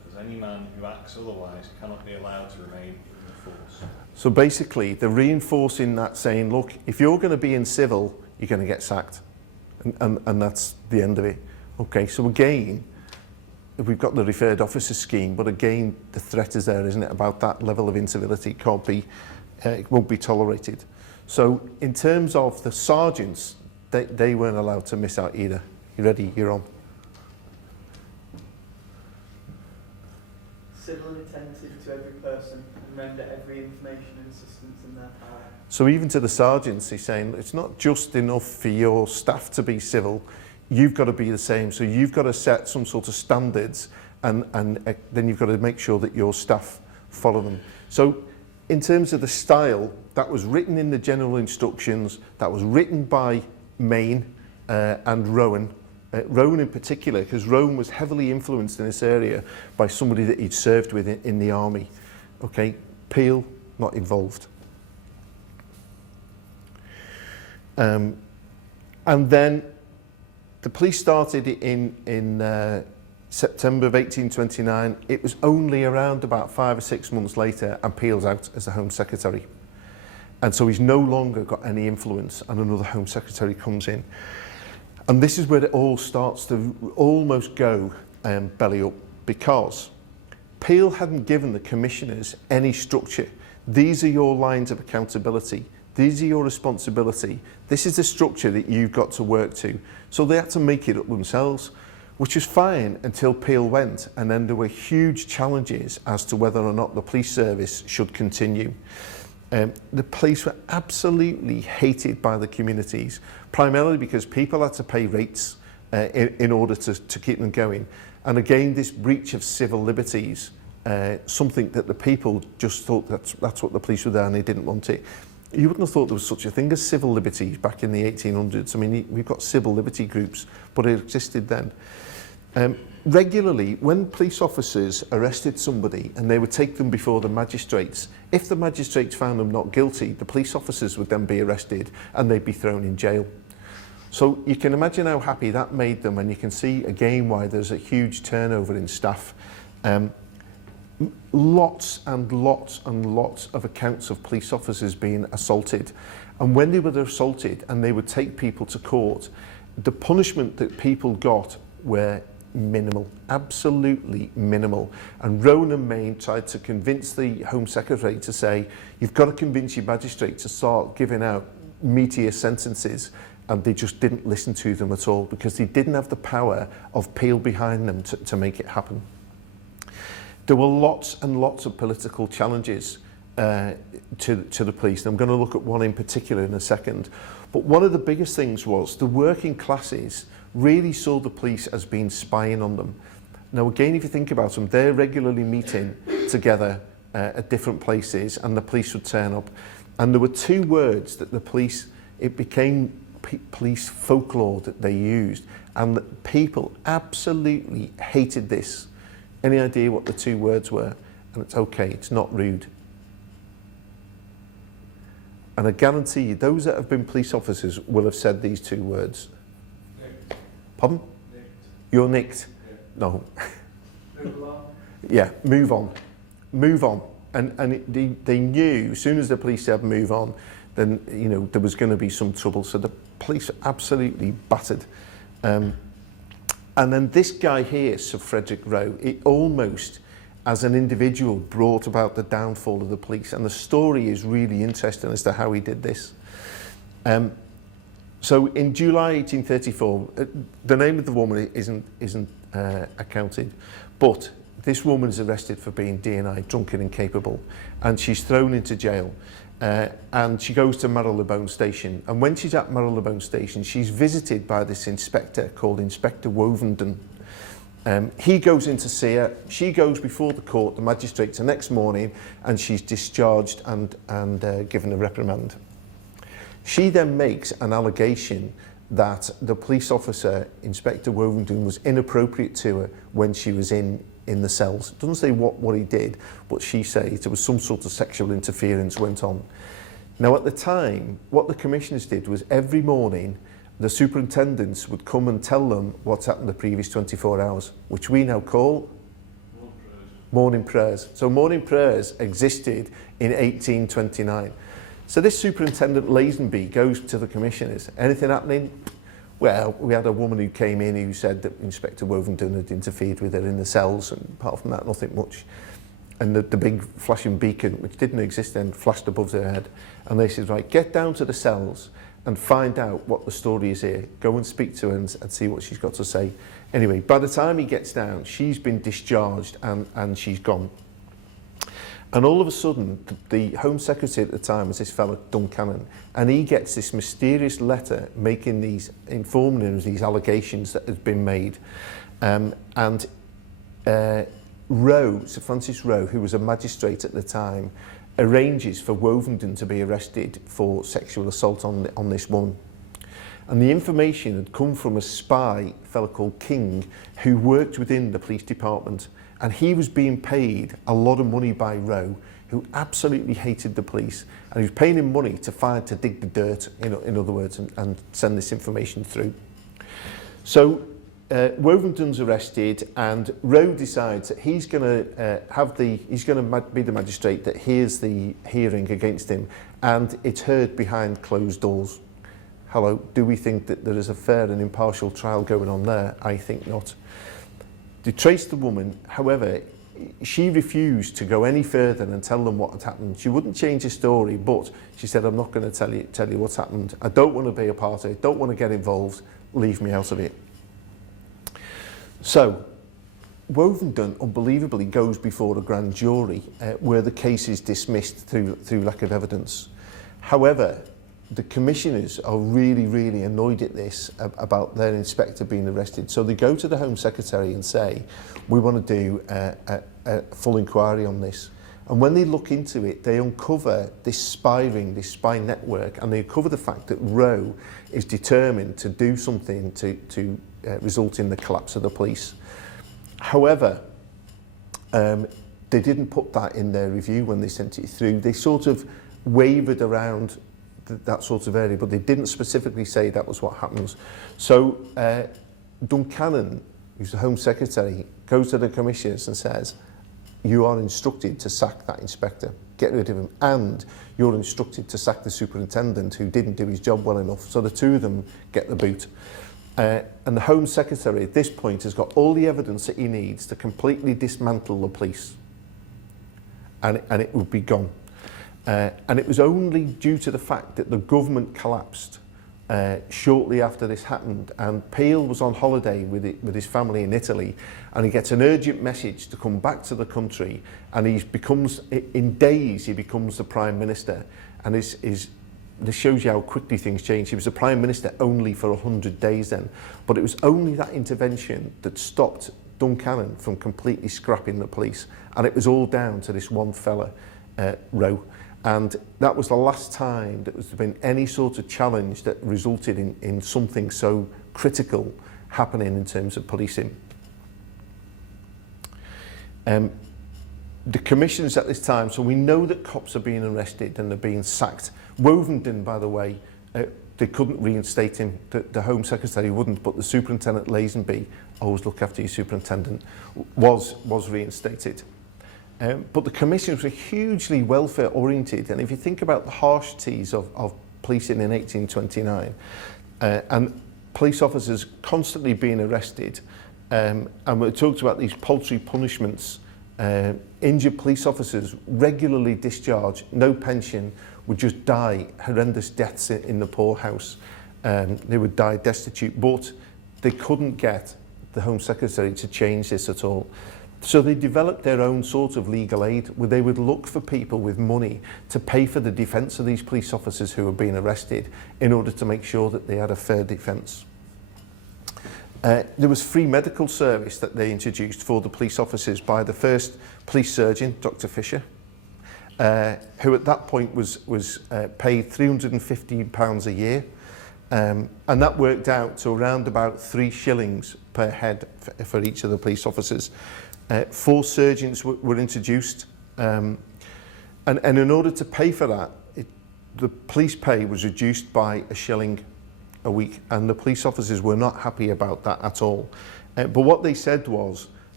because any man who acts otherwise cannot be allowed to remain in the force. So basically, they're reinforcing that, saying, look, if you're going to be in civil, you're going to get sacked. And that's the end of it. Okay, so again, we've got the referred officer scheme, but again, the threat is there, isn't it, about that level of incivility can't be, it won't be tolerated. So in terms of the sergeants, they weren't allowed to miss out either. You ready? You're on. Civil and attentive to every person and render every information and assistance in their power. So even to the sergeants, he's saying it's not just enough for your staff to be civil, you've got to be the same. So you've got to set some sort of standards and then you've got to make sure that your staff follow them. So in terms of the style, that was written in the general instructions, that was written by Main and Rowan. Rowan in particular, because Rowan was heavily influenced in this area by somebody that he'd served with in the army. Okay, Peel, not involved. And then the police started in September of 1829. It was only around about 5 or 6 months later, and Peel's out as the Home Secretary. And so he's no longer got any influence, and another Home Secretary comes in. And this is where it all starts to almost go belly up, because Peel hadn't given the commissioners any structure. These are your lines of accountability. These are your responsibility. This is the structure that you've got to work to. So they had to make it up themselves, which was fine until Peel went, and then there were huge challenges as to whether or not the police service should continue. The police were absolutely hated by the communities, primarily because people had to pay rates in order to keep them going. And again, this breach of civil liberties, something that the people just thought that's what the police were there and they didn't want it. You wouldn't have thought there was such a thing as civil liberties back in the 1800s. I mean, we've got civil liberty groups, but it existed then. Regularly, when police officers arrested somebody and they would take them before the magistrates, if the magistrates found them not guilty, the police officers would then be arrested and they'd be thrown in jail. So you can imagine how happy that made them, and you can see again why there's a huge turnover in staff. Lots and lots and lots of accounts of police officers being assaulted. And when they were assaulted and they would take people to court, the punishment that people got were minimal, absolutely minimal. And Rowan and Main tried to convince the Home Secretary to say, you've got to convince your magistrate to start giving out meatier sentences, and they just didn't listen to them at all because they didn't have the power of Peel behind them to make it happen. There were lots and lots of political challenges to the police, and I'm going to look at one in particular in a second. But one of the biggest things was the working classes really saw the police as being spying on them. Now again, if you think about them, they're regularly meeting together at different places, and the police would turn up. And there were two words that the police, it became police folklore that they used, and that people absolutely hated this. Any idea what the two words were? And it's okay, it's not rude. And I guarantee you, those that have been police officers will have said these two words. Nicked. Pardon? Nicked. You're nicked? Yeah. No. Move along. Yeah, move on. Move on. And they knew, as soon as the police said move on, then, you know, there was going to be some trouble. So the police absolutely battered. And then this guy here, Sir Frederick Rowe, it almost, as an individual, brought about the downfall of the police. And the story is really interesting as to how he did this. So in July 1834, the name of the woman isn't accounted, but this woman is arrested for being D&I, drunk and incapable, and she's thrown into jail. And she goes to Marylebone Station. And when she's at Marylebone Station, she's visited by this inspector called Inspector Wovenden. He goes in to see her. She goes before the court, the magistrates, the next morning, and she's discharged and given a reprimand. She then makes an allegation that the police officer, Inspector Wovenden, was inappropriate to her when she was in the cells. It doesn't say what he did, but she says there was some sort of sexual interference went on. Now at the time, what the commissioners did was every morning the superintendents would come and tell them what's happened the previous 24 hours, which we now call morning prayers. So morning prayers existed in 1829. So this Superintendent Lazenby goes to the commissioners. Anything happening? Well, we had a woman who came in who said that Inspector Wovenden had interfered with her in the cells, and apart from that, nothing much. And the big flashing beacon, which didn't exist then, flashed above their head. And they said, right, get down to the cells and find out what the story is here. Go and speak to her and see what she's got to say. Anyway, by the time he gets down, she's been discharged and she's gone. And all of a sudden, the Home Secretary at the time was this fellow, Duncannon, and he gets this mysterious letter informing him of these allegations that had been made. Rowe, Sir Francis Rowe, who was a magistrate at the time, arranges for Wovenden to be arrested for sexual assault on this woman. And the information had come from a spy, a fellow called King, who worked within the police department. And he was being paid a lot of money by Rowe, who absolutely hated the police. And he was paying him money to dig the dirt, in other words, and send this information through. So Wovenden's arrested, and Rowe decides that he's going to be the magistrate that hears the hearing against him, and it's heard behind closed doors. Hello, do we think that there is a fair and impartial trial going on there? I think not. They traced the woman, however, she refused to go any further and tell them what had happened. She wouldn't change the story, but she said, I'm not going to tell you what's happened. I don't want to be a part of it, don't want to get involved, leave me out of it. So, Wovenden unbelievably goes before a grand jury where the case is dismissed through lack of evidence. However, the commissioners are really, really annoyed at this, about their inspector being arrested. So they go to the Home Secretary and say, we want to do a full inquiry on this. And when they look into it, they uncover this spy ring, this spy network, and they uncover the fact that Rowe is determined to do something to result in the collapse of the police. However, they didn't put that in their review when they sent it through. They sort of wavered around that sort of area, but they didn't specifically say that was what happens. So Duncannon, who's the Home Secretary, goes to the commissioners and says, you are instructed to sack that inspector, get rid of him, and you're instructed to sack the superintendent who didn't do his job well enough. So the two of them get the boot. And the Home Secretary at this point has got all the evidence that he needs to completely dismantle the police. And it would be gone. And it was only due to the fact that the government collapsed shortly after this happened, and Peel was on holiday with his family in Italy, and he gets an urgent message to come back to the country, and in days he becomes the Prime Minister, and this shows you how quickly things change. He was the Prime Minister only for 100 days then, but it was only that intervention that stopped Duncannon from completely scrapping the police, and it was all down to this one fella, Rowe. And that was the last time that there's been any sort of challenge that resulted in something so critical happening in terms of policing. The commissioners at this time, so we know that cops are being arrested and they're being sacked. Wovenden, by the way, they couldn't reinstate him. The Home Secretary wouldn't, but the Superintendent Lazenby, always look after your superintendent, was reinstated. But the commissioners were hugely welfare oriented, and if you think about the harshities of policing in 1829, and police officers constantly being arrested, and we talked about these paltry punishments, injured police officers regularly discharged, no pension, would just die horrendous deaths in the poorhouse. They would die destitute, but they couldn't get the Home Secretary to change this at all. So they developed their own sort of legal aid where they would look for people with money to pay for the defence of these police officers who were being arrested in order to make sure that they had a fair defence. There was free medical service that they introduced for the police officers by the first police surgeon, Dr. Fisher, who at that point was paid £315 a year. And that worked out to around about 3 shillings per head for each of the police officers. 4 surgeons were introduced, and in order to pay for that, the police pay was reduced by £1 shilling a week, and the police officers were not happy about that at all. But what they said was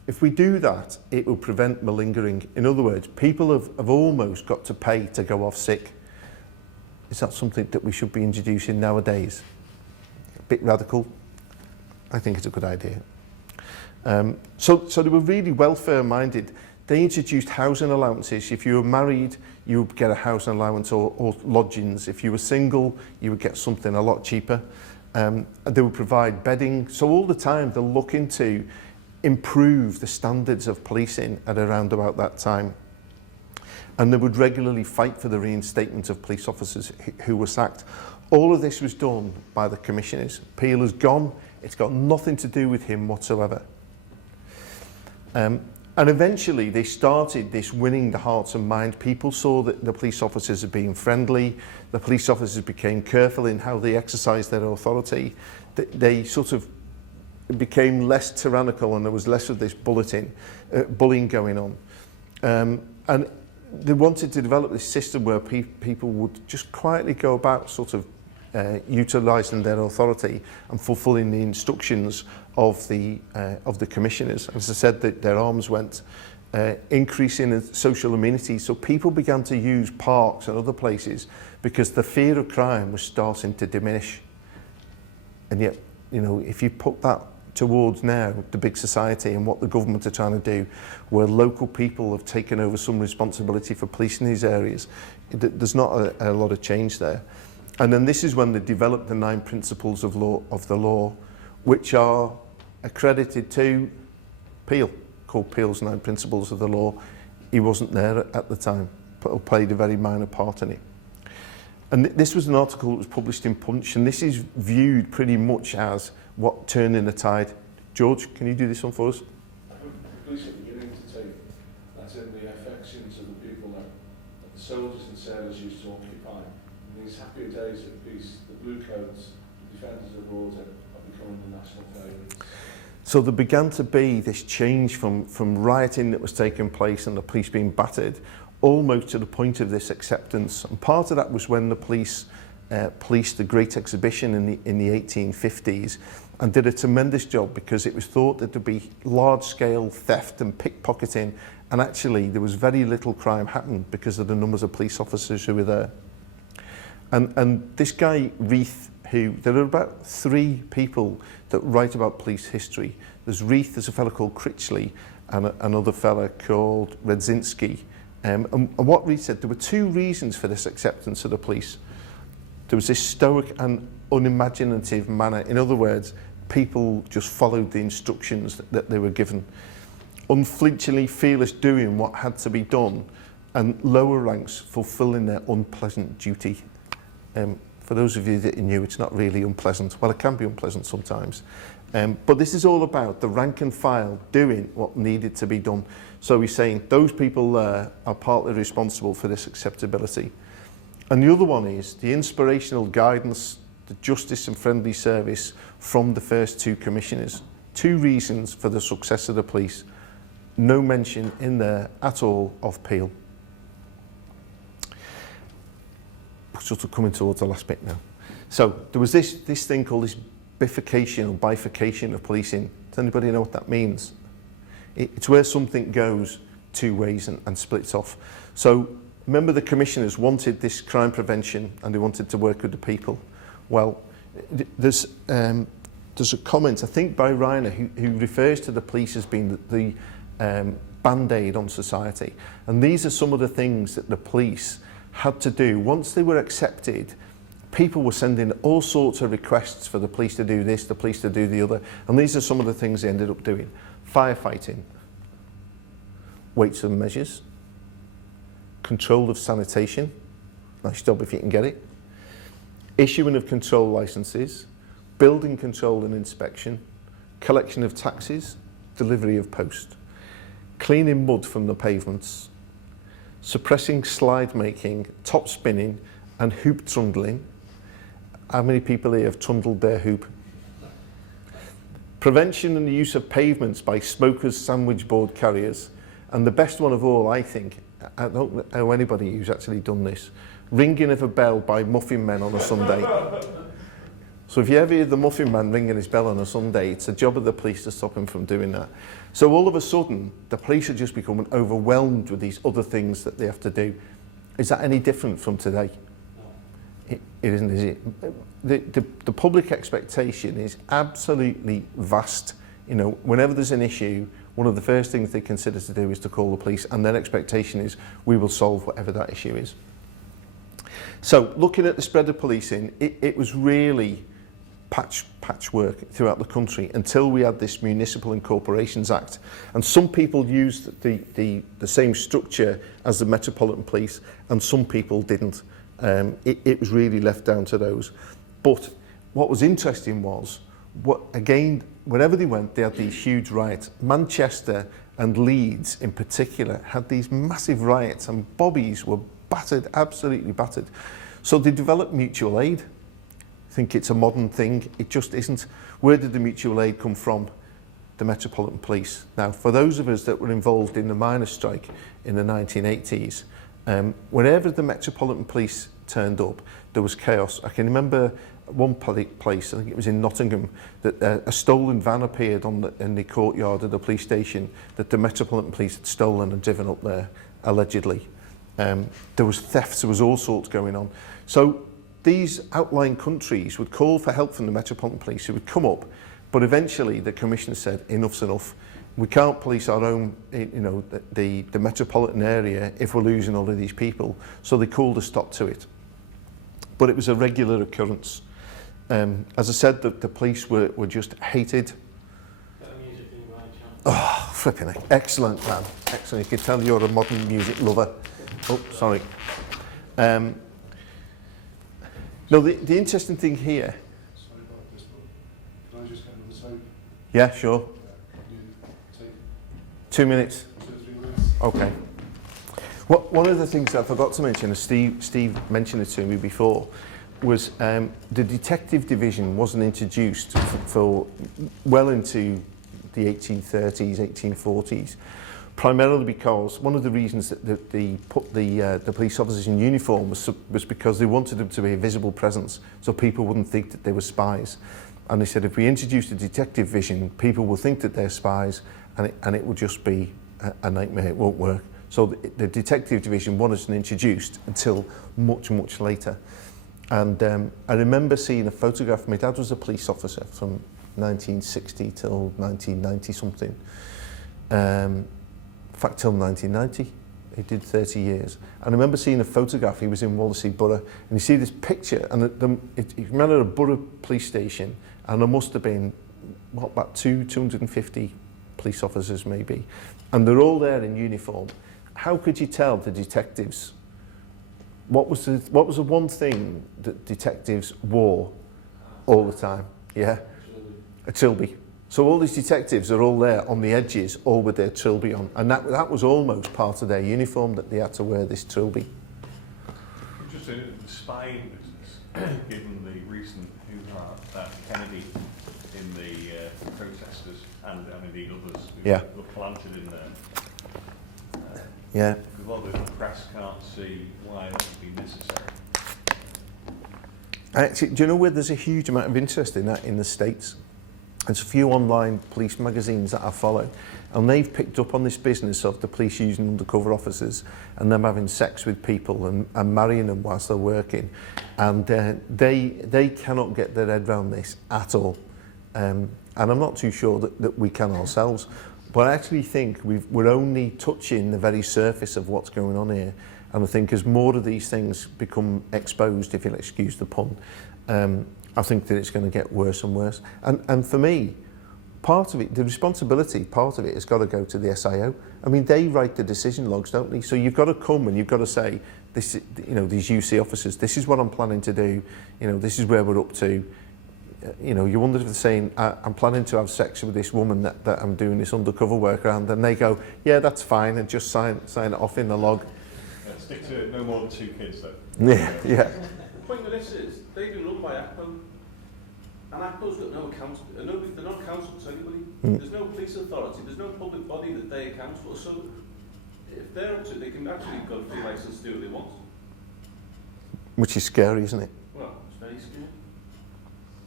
If we do that, it will prevent malingering. In other words, people have almost got to pay to go off sick. Is that something that we should be introducing nowadays? A bit radical? I think it's a good idea. So they were really welfare-minded. They introduced housing allowances. If you were married, you would get a housing allowance or lodgings. If you were single, you would get something a lot cheaper. They would provide bedding. So all the time, they're looking to improve the standards of policing at around about that time. And they would regularly fight for the reinstatement of police officers who were sacked. All of this was done by the commissioners. Peel has gone. It's got nothing to do with him whatsoever. And eventually they started this winning the hearts and minds. People saw that the police officers as being friendly. The police officers became careful in how they exercised their authority. They sort of became less tyrannical, and there was less of this bullying going on. And they wanted to develop this system where people would just quietly go about sort of utilising their authority and fulfilling the instructions of the commissioners. As I said, their arms went increasing in social amenities, so people began to use parks and other places because the fear of crime was starting to diminish. And yet, you know, if you put that towards now the big society and what the government are trying to do, where local people have taken over some responsibility for policing these areas, there's not a lot of change there. And then this is when they developed the 9 principles of the law, which are accredited to Peel, called Peel's 9 principles of the law. He wasn't there at the time, but played a very minor part in it. And this was an article that was published in Punch, and this is viewed pretty much as what turning the tide. George, can you do this one for us? I think the police are beginning to take that in the affections of the people that the soldiers and sailors used to occupy. In these happier days of peace, the blue coats, the defenders of order, are becoming the national favourites. So there began to be this change from rioting that was taking place and the police being battered, almost to the point of this acceptance. And part of that was when the police policed the Great Exhibition in the 1850s and did a tremendous job, because it was thought that there'd be large-scale theft and pickpocketing, and actually there was very little crime happened because of the numbers of police officers who were there. And this guy, Reith, there are about 3 people that write about police history. There's Reith, there's a fellow called Critchley, and another fellow called Redzinski. And what Reith said, there were 2 reasons for this acceptance of the police. There was this stoic and unimaginative manner. In other words, people just followed the instructions that they were given. Unflinchingly fearless doing what had to be done, and lower ranks fulfilling their unpleasant duty. For those of you that knew, it's not really unpleasant. Well, it can be unpleasant sometimes. But this is all about the rank and file doing what needed to be done. So he's saying those people there are partly responsible for this acceptability. And the other one is the inspirational guidance, the justice and friendly service from the first 2 commissioners. 2 reasons for the success of the police. No mention in there at all of Peel. Sort of coming towards the last bit now. So there was this thing called this bifurcation or bifurcation of policing. Does anybody know what that means? It's where something goes 2 ways and splits off. So remember, the commissioners wanted this crime prevention and they wanted to work with the people. Well, there's a comment, I think, by Reiner who refers to the police as being the band-aid on society. And these are some of the things that the police had to do. Once they were accepted, people were sending all sorts of requests for the police to do this, the police to do the other, and these are some of the things they ended up doing. Firefighting, weights and measures, control of sanitation, nice job if you can get it, issuing of control licenses, building control and inspection, collection of taxes, delivery of post, cleaning mud from the pavements, suppressing slide making, top spinning and hoop trundling. How many people here have trundled their hoop? Prevention and the use of pavements by smokers, sandwich board carriers, and the best one of all, I think, I don't know anybody who's actually done this, ringing of a bell by muffin men on a Sunday. So if you ever hear the muffin man ringing his bell on a Sunday, it's the job of the police to stop him from doing that. So all of a sudden, the police are just becoming overwhelmed with these other things that they have to do. Is that any different from today? It isn't, is it? The public expectation is absolutely vast. You know, whenever there's an issue, one of the first things they consider to do is to call the police, and their expectation is we will solve whatever that issue is. So looking at the spread of policing, it was really patchwork throughout the country until we had this Municipal and Corporations Act. And some people used the same structure as the Metropolitan Police, and some people didn't. It was really left down to those. But what was interesting was, wherever they went, they had these huge riots. Manchester and Leeds in particular had these massive riots, and bobbies were battered, absolutely battered. So they developed mutual aid. I think it's a modern thing. It just isn't. Where did the mutual aid come from? The Metropolitan Police. Now, for those of us that were involved in the miners' strike in the 1980s, whenever the Metropolitan Police turned up, there was chaos. I can remember one place, I think it was in Nottingham, that a stolen van appeared in the courtyard of the police station that the Metropolitan Police had stolen and driven up there, allegedly. There was thefts, there was all sorts going on. So these outlying countries would call for help from the Metropolitan Police, who would come up, but eventually the Commissioner said, enough's enough. We can't police our own, the metropolitan area if we're losing all of these people. So they called a stop to it. But it was a regular occurrence. As I said, the police were just hated. Oh, flipping it. Excellent, man. Excellent. You can tell you're a modern music lover. Oh, sorry. No, the interesting thing here. Sorry about this, but can I just get another tape? Yeah, sure. Tape. 2 minutes. 2 or 3 minutes. Okay. One of the things I forgot to mention, as Steve mentioned it to me before, was the detective division wasn't introduced for well into the 1830s, 1840s, primarily because one of the reasons that they put the police officers in uniform was because they wanted them to be a visible presence, so people wouldn't think that they were spies. And they said, if we introduce the detective vision, people will think that they're spies, and it will just be a nightmare. It won't work. So the detective division wasn't introduced until much, much later. And I remember seeing a photograph. My dad was a police officer from 1960 till 1990 something. In fact, till 1990. He did 30 years. And I remember seeing a photograph. He was in Wallasey Borough, and you see this picture, and you remember a borough police station, and there must have been, what, about 250 police officers maybe, and they're all there in uniform. How could you tell the detectives? What was the one thing that detectives wore all the time? Yeah, a trilby. So all these detectives are all there on the edges, all with their trilby on, and that was almost part of their uniform, that they had to wear this trilby. Just in the spying business, given the recent hoo-ha that Kennedy in the protesters and indeed others who were planted in there. Yeah. Because a lot of the press can't see why that would be necessary. Actually, do you know where there's a huge amount of interest in that in the States? There's a few online police magazines that I follow, and they've picked up on this business of the police using undercover officers and them having sex with people and marrying them whilst they're working. And they cannot get their head around this at all. And I'm not too sure that we can ourselves. But I actually think we're only touching the very surface of what's going on here. And I think as more of these things become exposed, if you'll excuse the pun, I think that it's going to get worse and worse. And for me, part of it, the responsibility, part of it has got to go to the SIO. I mean, they write the decision logs, don't they? So you've got to come and you've got to say, this, these UC officers, this is what I'm planning to do. This is where we're up to. You wonder if they're saying, I'm planning to have sex with this woman that I'm doing this undercover work around, and they go, yeah, that's fine, and just sign it off in the log. Stick to no more than 2 kids, though. Yeah. The point of this is, they've been run by ACPO, and ACPO's got no account, they're not accountable to anybody. There's no police authority, there's no public body that they account for, so if they're up to it, they can actually go a free license to do what they want. Which is scary, isn't it? Well, it's very scary.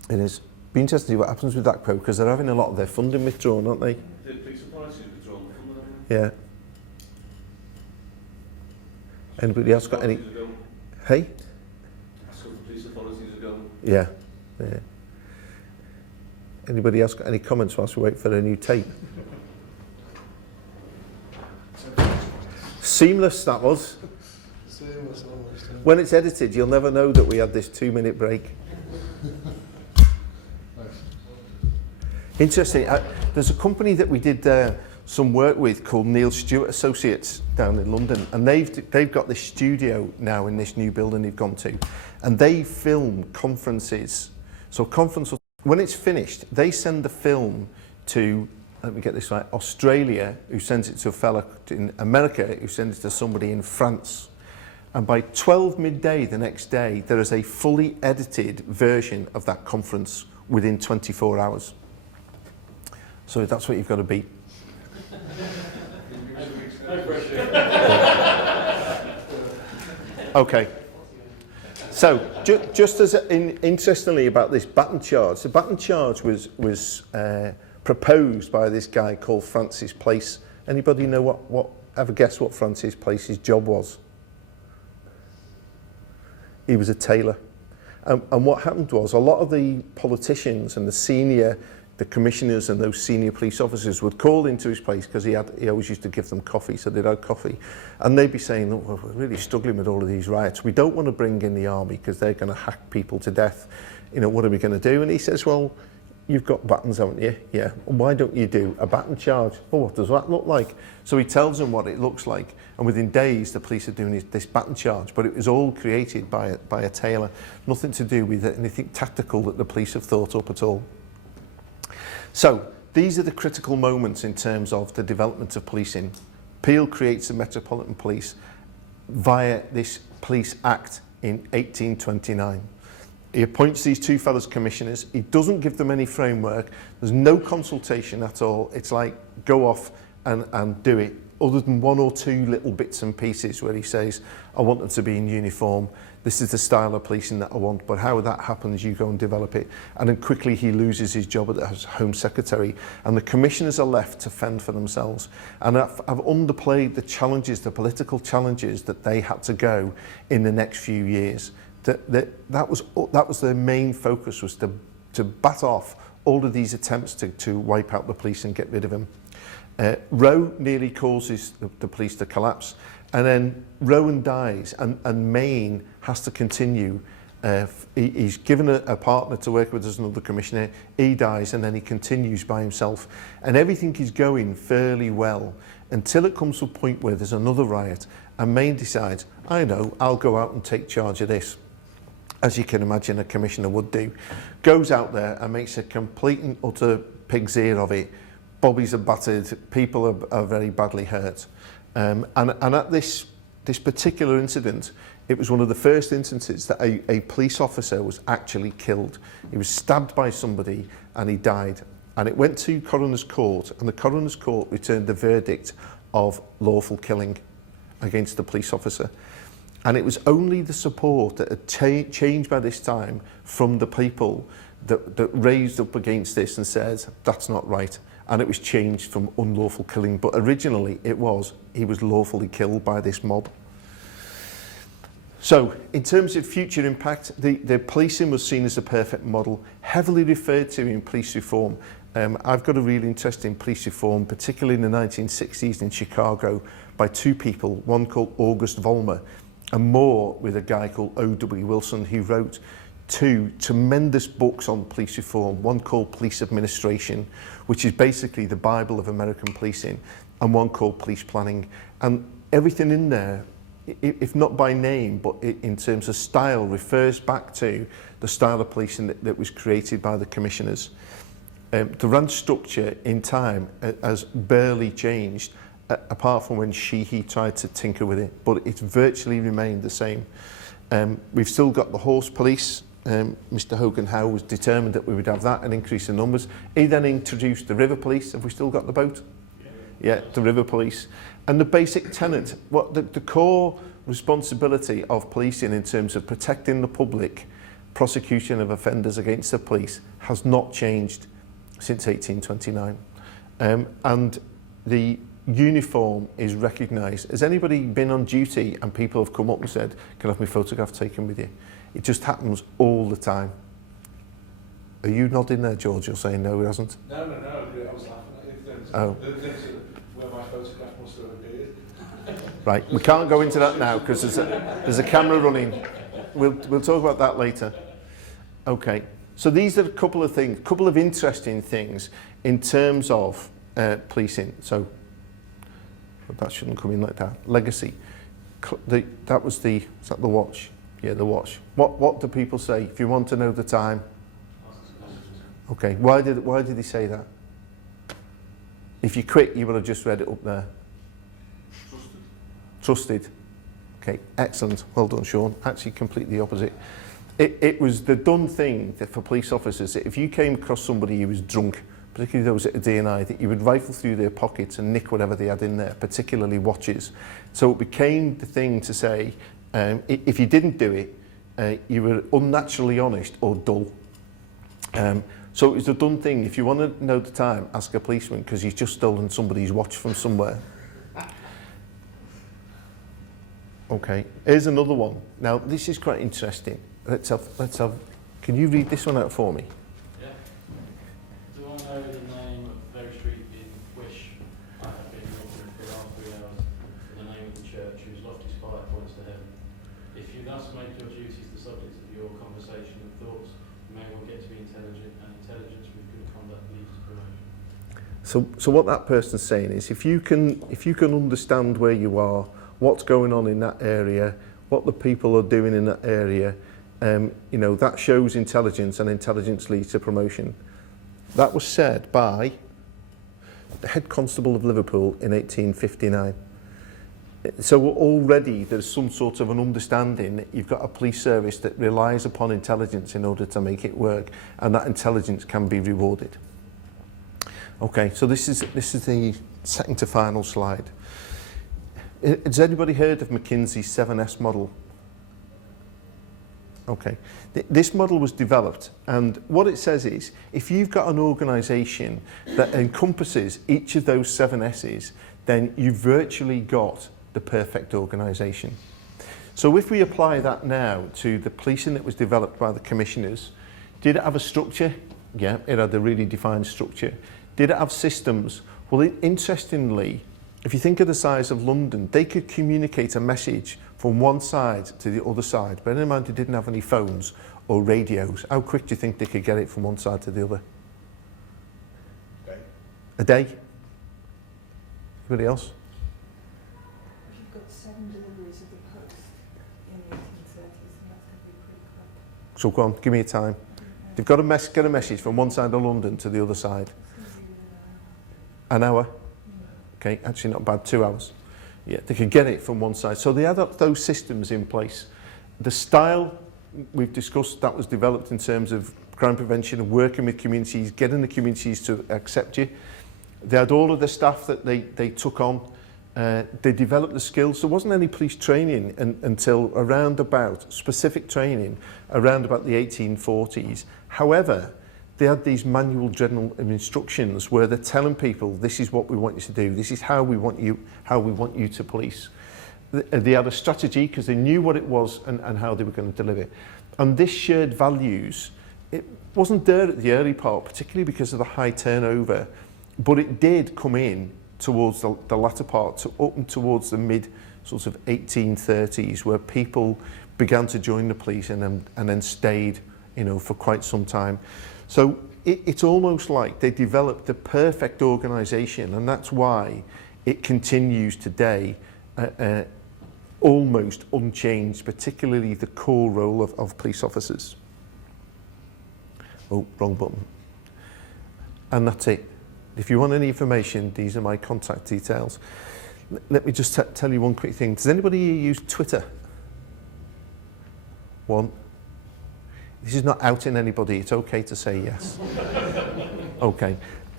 It is. Be interesting to see what happens with that pro, because they're having a lot of their funding withdrawn, aren't they? The police authority has withdrawn from them. Yeah. Anybody else got any? Hey? That's what the police authorities are going. Yeah. Yeah. Anybody else got any comments whilst we wait for a new tape? Seamless, that was. Seamless, almost. When it's edited, you'll never know that we had this 2-minute break. Interesting. There's a company that we did some work with called Neil Stewart Associates down in London, and they've got this studio now in this new building they've gone to, and they film conferences. So when it's finished, they send the film to, let me get this right, Australia, who sends it to a fella in America, who sends it to somebody in France. And by 12 midday the next day, there is a fully edited version of that conference within 24 hours. So that's what you've got to beat. Okay. So, just as interestingly about this baton charge, the baton charge was proposed by this guy called Francis Place. Anybody know what ever guess what Francis Place's job was? He was a tailor. And what happened was a lot of the politicians and the commissioners and those senior police officers would call into his place, because he always used to give them coffee, so they'd have coffee, and they'd be saying, "Look, we're really struggling with all of these riots. We don't want to bring in the army because they're going to hack people to death. You know, what are we going to do?" And he says, "Well, you've got batons, haven't you? Yeah. And why don't you do a baton charge?" "Oh, what does that look like?" So he tells them what it looks like, and within days the police are doing this baton charge, but it was all created by a tailor, nothing to do with anything tactical that the police have thought up at all. So these are the critical moments in terms of the development of policing. Peel creates the Metropolitan Police via this Police Act in 1829. He appoints these two fellows commissioners. He doesn't give them any framework. There's no consultation at all. It's like, go off and do it, other than one or two little bits and pieces where he says, "I want them to be in uniform. This is the style of policing that I want." But how that happens, you go and develop it. And then quickly he loses his job as Home Secretary, and the commissioners are left to fend for themselves. And I've underplayed the challenges, the political challenges that they had to go in the next few years. That was their main focus, was to bat off all of these attempts to wipe out the police and get rid of them. Rowe nearly causes the police to collapse, and then Rowan dies, and Maine has to continue. He's given a partner to work with as another commissioner. He dies, and then he continues by himself, and everything is going fairly well until it comes to a point where there's another riot, and Maine decides, "I know, I'll go out and take charge of this," as you can imagine a commissioner would do. Goes out there and makes a complete and utter pig's ear of it. Bobbies are battered, people are very badly hurt. And at this particular incident, it was one of the first instances that a police officer was actually killed. He was stabbed by somebody and he died. And it went to coroner's court, and the coroner's court returned the verdict of lawful killing against the police officer. And it was only the support that had changed by this time from the people that raised up against this and says, "That's not right." And it was changed from unlawful killing, but originally he was lawfully killed by this mob. So in terms of future impact, the policing was seen as a perfect model, heavily referred to in police reform. I've got a really interesting police reform, particularly in the 1960s in Chicago, by two people, one called August Vollmer, and more with a guy called O.W. Wilson, who wrote two tremendous books on police reform, one called Police Administration, which is basically the Bible of American policing, and one called Police Planning. And everything in there, if not by name, but in terms of style, refers back to the style of policing that was created by the commissioners. The RAND structure in time has barely changed, apart from when he tried to tinker with it, but it's virtually remained the same. We've still got the horse police. Mr Hogan Howe was determined that we would have that, an increase in numbers. He then introduced the river police. Have we still got the boat? Yeah, the river police. And the basic tenet, what the core responsibility of policing in terms of protecting the public prosecution of offenders against the police has not changed since 1829. And the uniform is recognised. Has anybody been on duty and people have come up and said, can I have my photograph taken with you? It just happens all the time. Are you nodding there, George? You're saying no, he hasn't? No, I was laughing at you. Oh. Where my photograph must have appeared. Right, we can't go into that now because there's a camera running. We'll talk about that later. Okay, so these are a couple of things, couple of interesting things in terms of policing. So that shouldn't come in like that. Legacy. That was is that the watch? Yeah, the watch. What do people say if you want to know the time? Okay, why did he say that? If you quit, you would have just read it up there. Trusted. Okay, excellent. Well done, Sean. Actually, completely the opposite. It was the done thing that for police officers, that if you came across somebody who was drunk, particularly those at a DNI, that you would rifle through their pockets and nick whatever they had in there, particularly watches. So it became the thing to say, if you didn't do it, you were unnaturally honest or dull. So it was the done thing. If you want to know the time, ask a policeman because he's just stolen somebody's watch from somewhere. Okay, here's another one. Now, this is quite interesting. Let's have, can you read this one out for me? Yeah. Do I know the name of the very street in which I have been walking for the last 3 hours, and the name of the church whose lofty spire points to heaven? If you thus make your duties the subject of your conversation and thoughts, you may well get to be intelligent, and intelligence with good conduct leads to promotion. So what that person's saying is, if you can understand where you are, what's going on in that area, what the people are doing in that area, you know, that shows intelligence, and intelligence leads to promotion. That was said by the head constable of Liverpool in 1859. So already there's some sort of an understanding that you've got a police service that relies upon intelligence in order to make it work, and that intelligence can be rewarded. Okay, so this is the second to final slide. Has anybody heard of McKinsey's 7S model? Okay, this model was developed, and what it says is, if you've got an organisation that encompasses each of those 7 S's, then you've virtually got the perfect organisation. So if we apply that now to the policing that was developed by the commissioners, did it have a structure? Yeah, it had a really defined structure. Did it have systems? Well, interestingly, if you think of the size of London, they could communicate a message from one side to the other side. Bear in mind they didn't have any phones or radios. How quick do you think they could get it from one side to the other? A day? Anybody else? If you've got 7 deliveries of the post in the 1830s, then that's going to be pretty quick. So go on, give me a time. They've got to get a message from one side of London to the other side. An hour? Okay, actually not bad, 2 hours. Yeah, they could get it from one side. So they had those systems in place. The style we've discussed, that was developed in terms of crime prevention and working with communities, getting the communities to accept you. They had all of the staff that they took on. They developed the skills. There wasn't any police training until around about, specific training, around about the 1840s. However, they had these manual general instructions where they're telling people, this is what we want you to do, this is how we want you to police. They had a strategy because they knew what it was and how they were going to deliver it. And this shared values, it wasn't there at the early part, particularly because of the high turnover, but it did come in towards the latter part, up and towards the mid sort of 1830s, where people began to join the police and then stayed, you know, for quite some time. So it's almost like they developed the perfect organisation, and that's why it continues today almost unchanged, particularly the core role of police officers. Oh, wrong button. And that's it. If you want any information, these are my contact details. Let me just tell you one quick thing. Does anybody here use Twitter? One. This is not outing anybody. It's okay to say yes. Okay.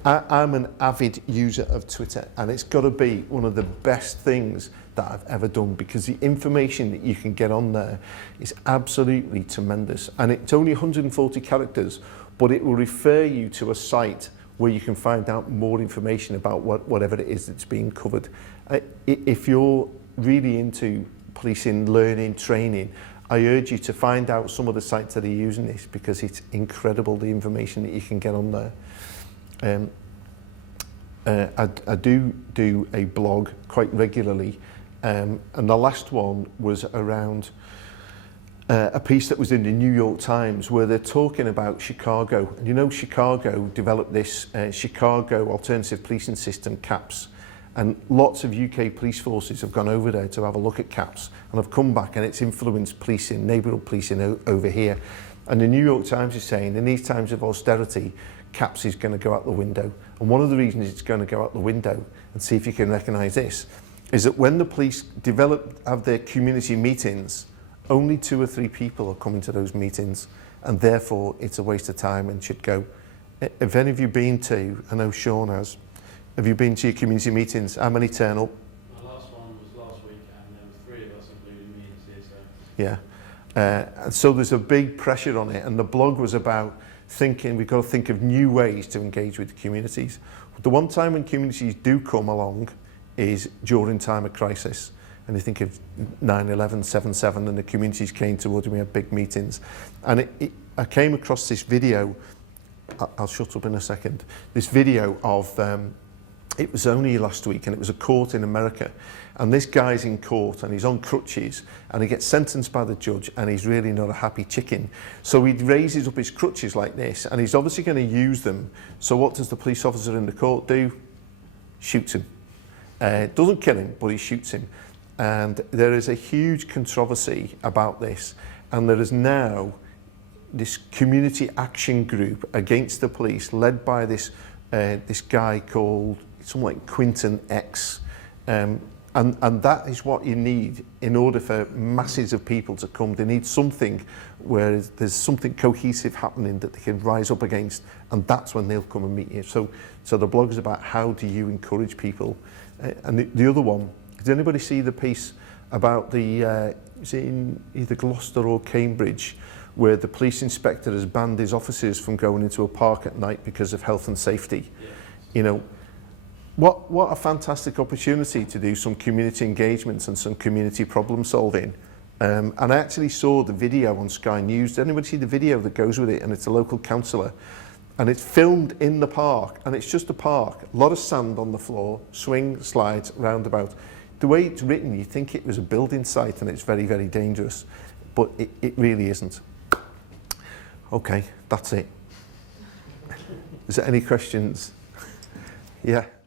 I'm an avid user of Twitter, and it's got to be one of the best things that I've ever done, because the information that you can get on there is absolutely tremendous. And it's only 140 characters, but it will refer you to a site where you can find out more information about whatever it is that's being covered. If you're really into policing, learning, training, I urge you to find out some of the sites that are using this, because it's incredible the information that you can get on there. I do a blog quite regularly, and the last one was around a piece that was in the New York Times where they're talking about Chicago. And you know, Chicago developed this Chicago alternative policing system, CAPS, and lots of UK police forces have gone over there to have a look at CAPS and have come back, and it's influenced policing, neighbourhood policing over here. And the New York Times is saying in these times of austerity, CAPS is going to go out the window. And one of the reasons it's going to go out the window, and see if you can recognise this, is that when the police have their community meetings, only 2 or 3 people are coming to those meetings, and therefore it's a waste of time and should go. Have any of you been to, I know Sean has, have you been to your community meetings? How many turn up? My last one was last week, and there were 3 of us, including me, here, so... Yeah. And so there's a big pressure on it, and the blog was about thinking we've got to think of new ways to engage with the communities. The one time when communities do come along is during time of crisis. And you think of 9/11, 7/7, and the communities came towards me, we had big meetings. And I came across this video, I'll shut up in a second, this video of, it was only last week, and it was a court in America. And this guy's in court, and he's on crutches, and he gets sentenced by the judge, and he's really not a happy chicken. So he raises up his crutches like this, and he's obviously going to use them. So what does the police officer in the court do? Shoots him. Doesn't kill him, but he shoots him. And there is a huge controversy about this, and there is now this community action group against the police, led by this guy called something like Quinton X, and that is what you need in order for masses of people to come. They need something where there's something cohesive happening that they can rise up against, and that's when they'll come and meet you. So the blog is about how do you encourage people, and the other one. Did anybody see the piece about is it in either Gloucester or Cambridge, where the police inspector has banned his officers from going into a park at night because of health and safety? Yeah. You know, what a fantastic opportunity to do some community engagements and some community problem solving. And I actually saw the video on Sky News. Did anybody see the video that goes with it? And it's a local councillor. And it's filmed in the park, and it's just a park. A lot of sand on the floor, swing, slides, roundabout. The way it's written, you think it was a building site, and it's very, very dangerous. But it really isn't. Okay, that's it. Is there any questions? Yeah.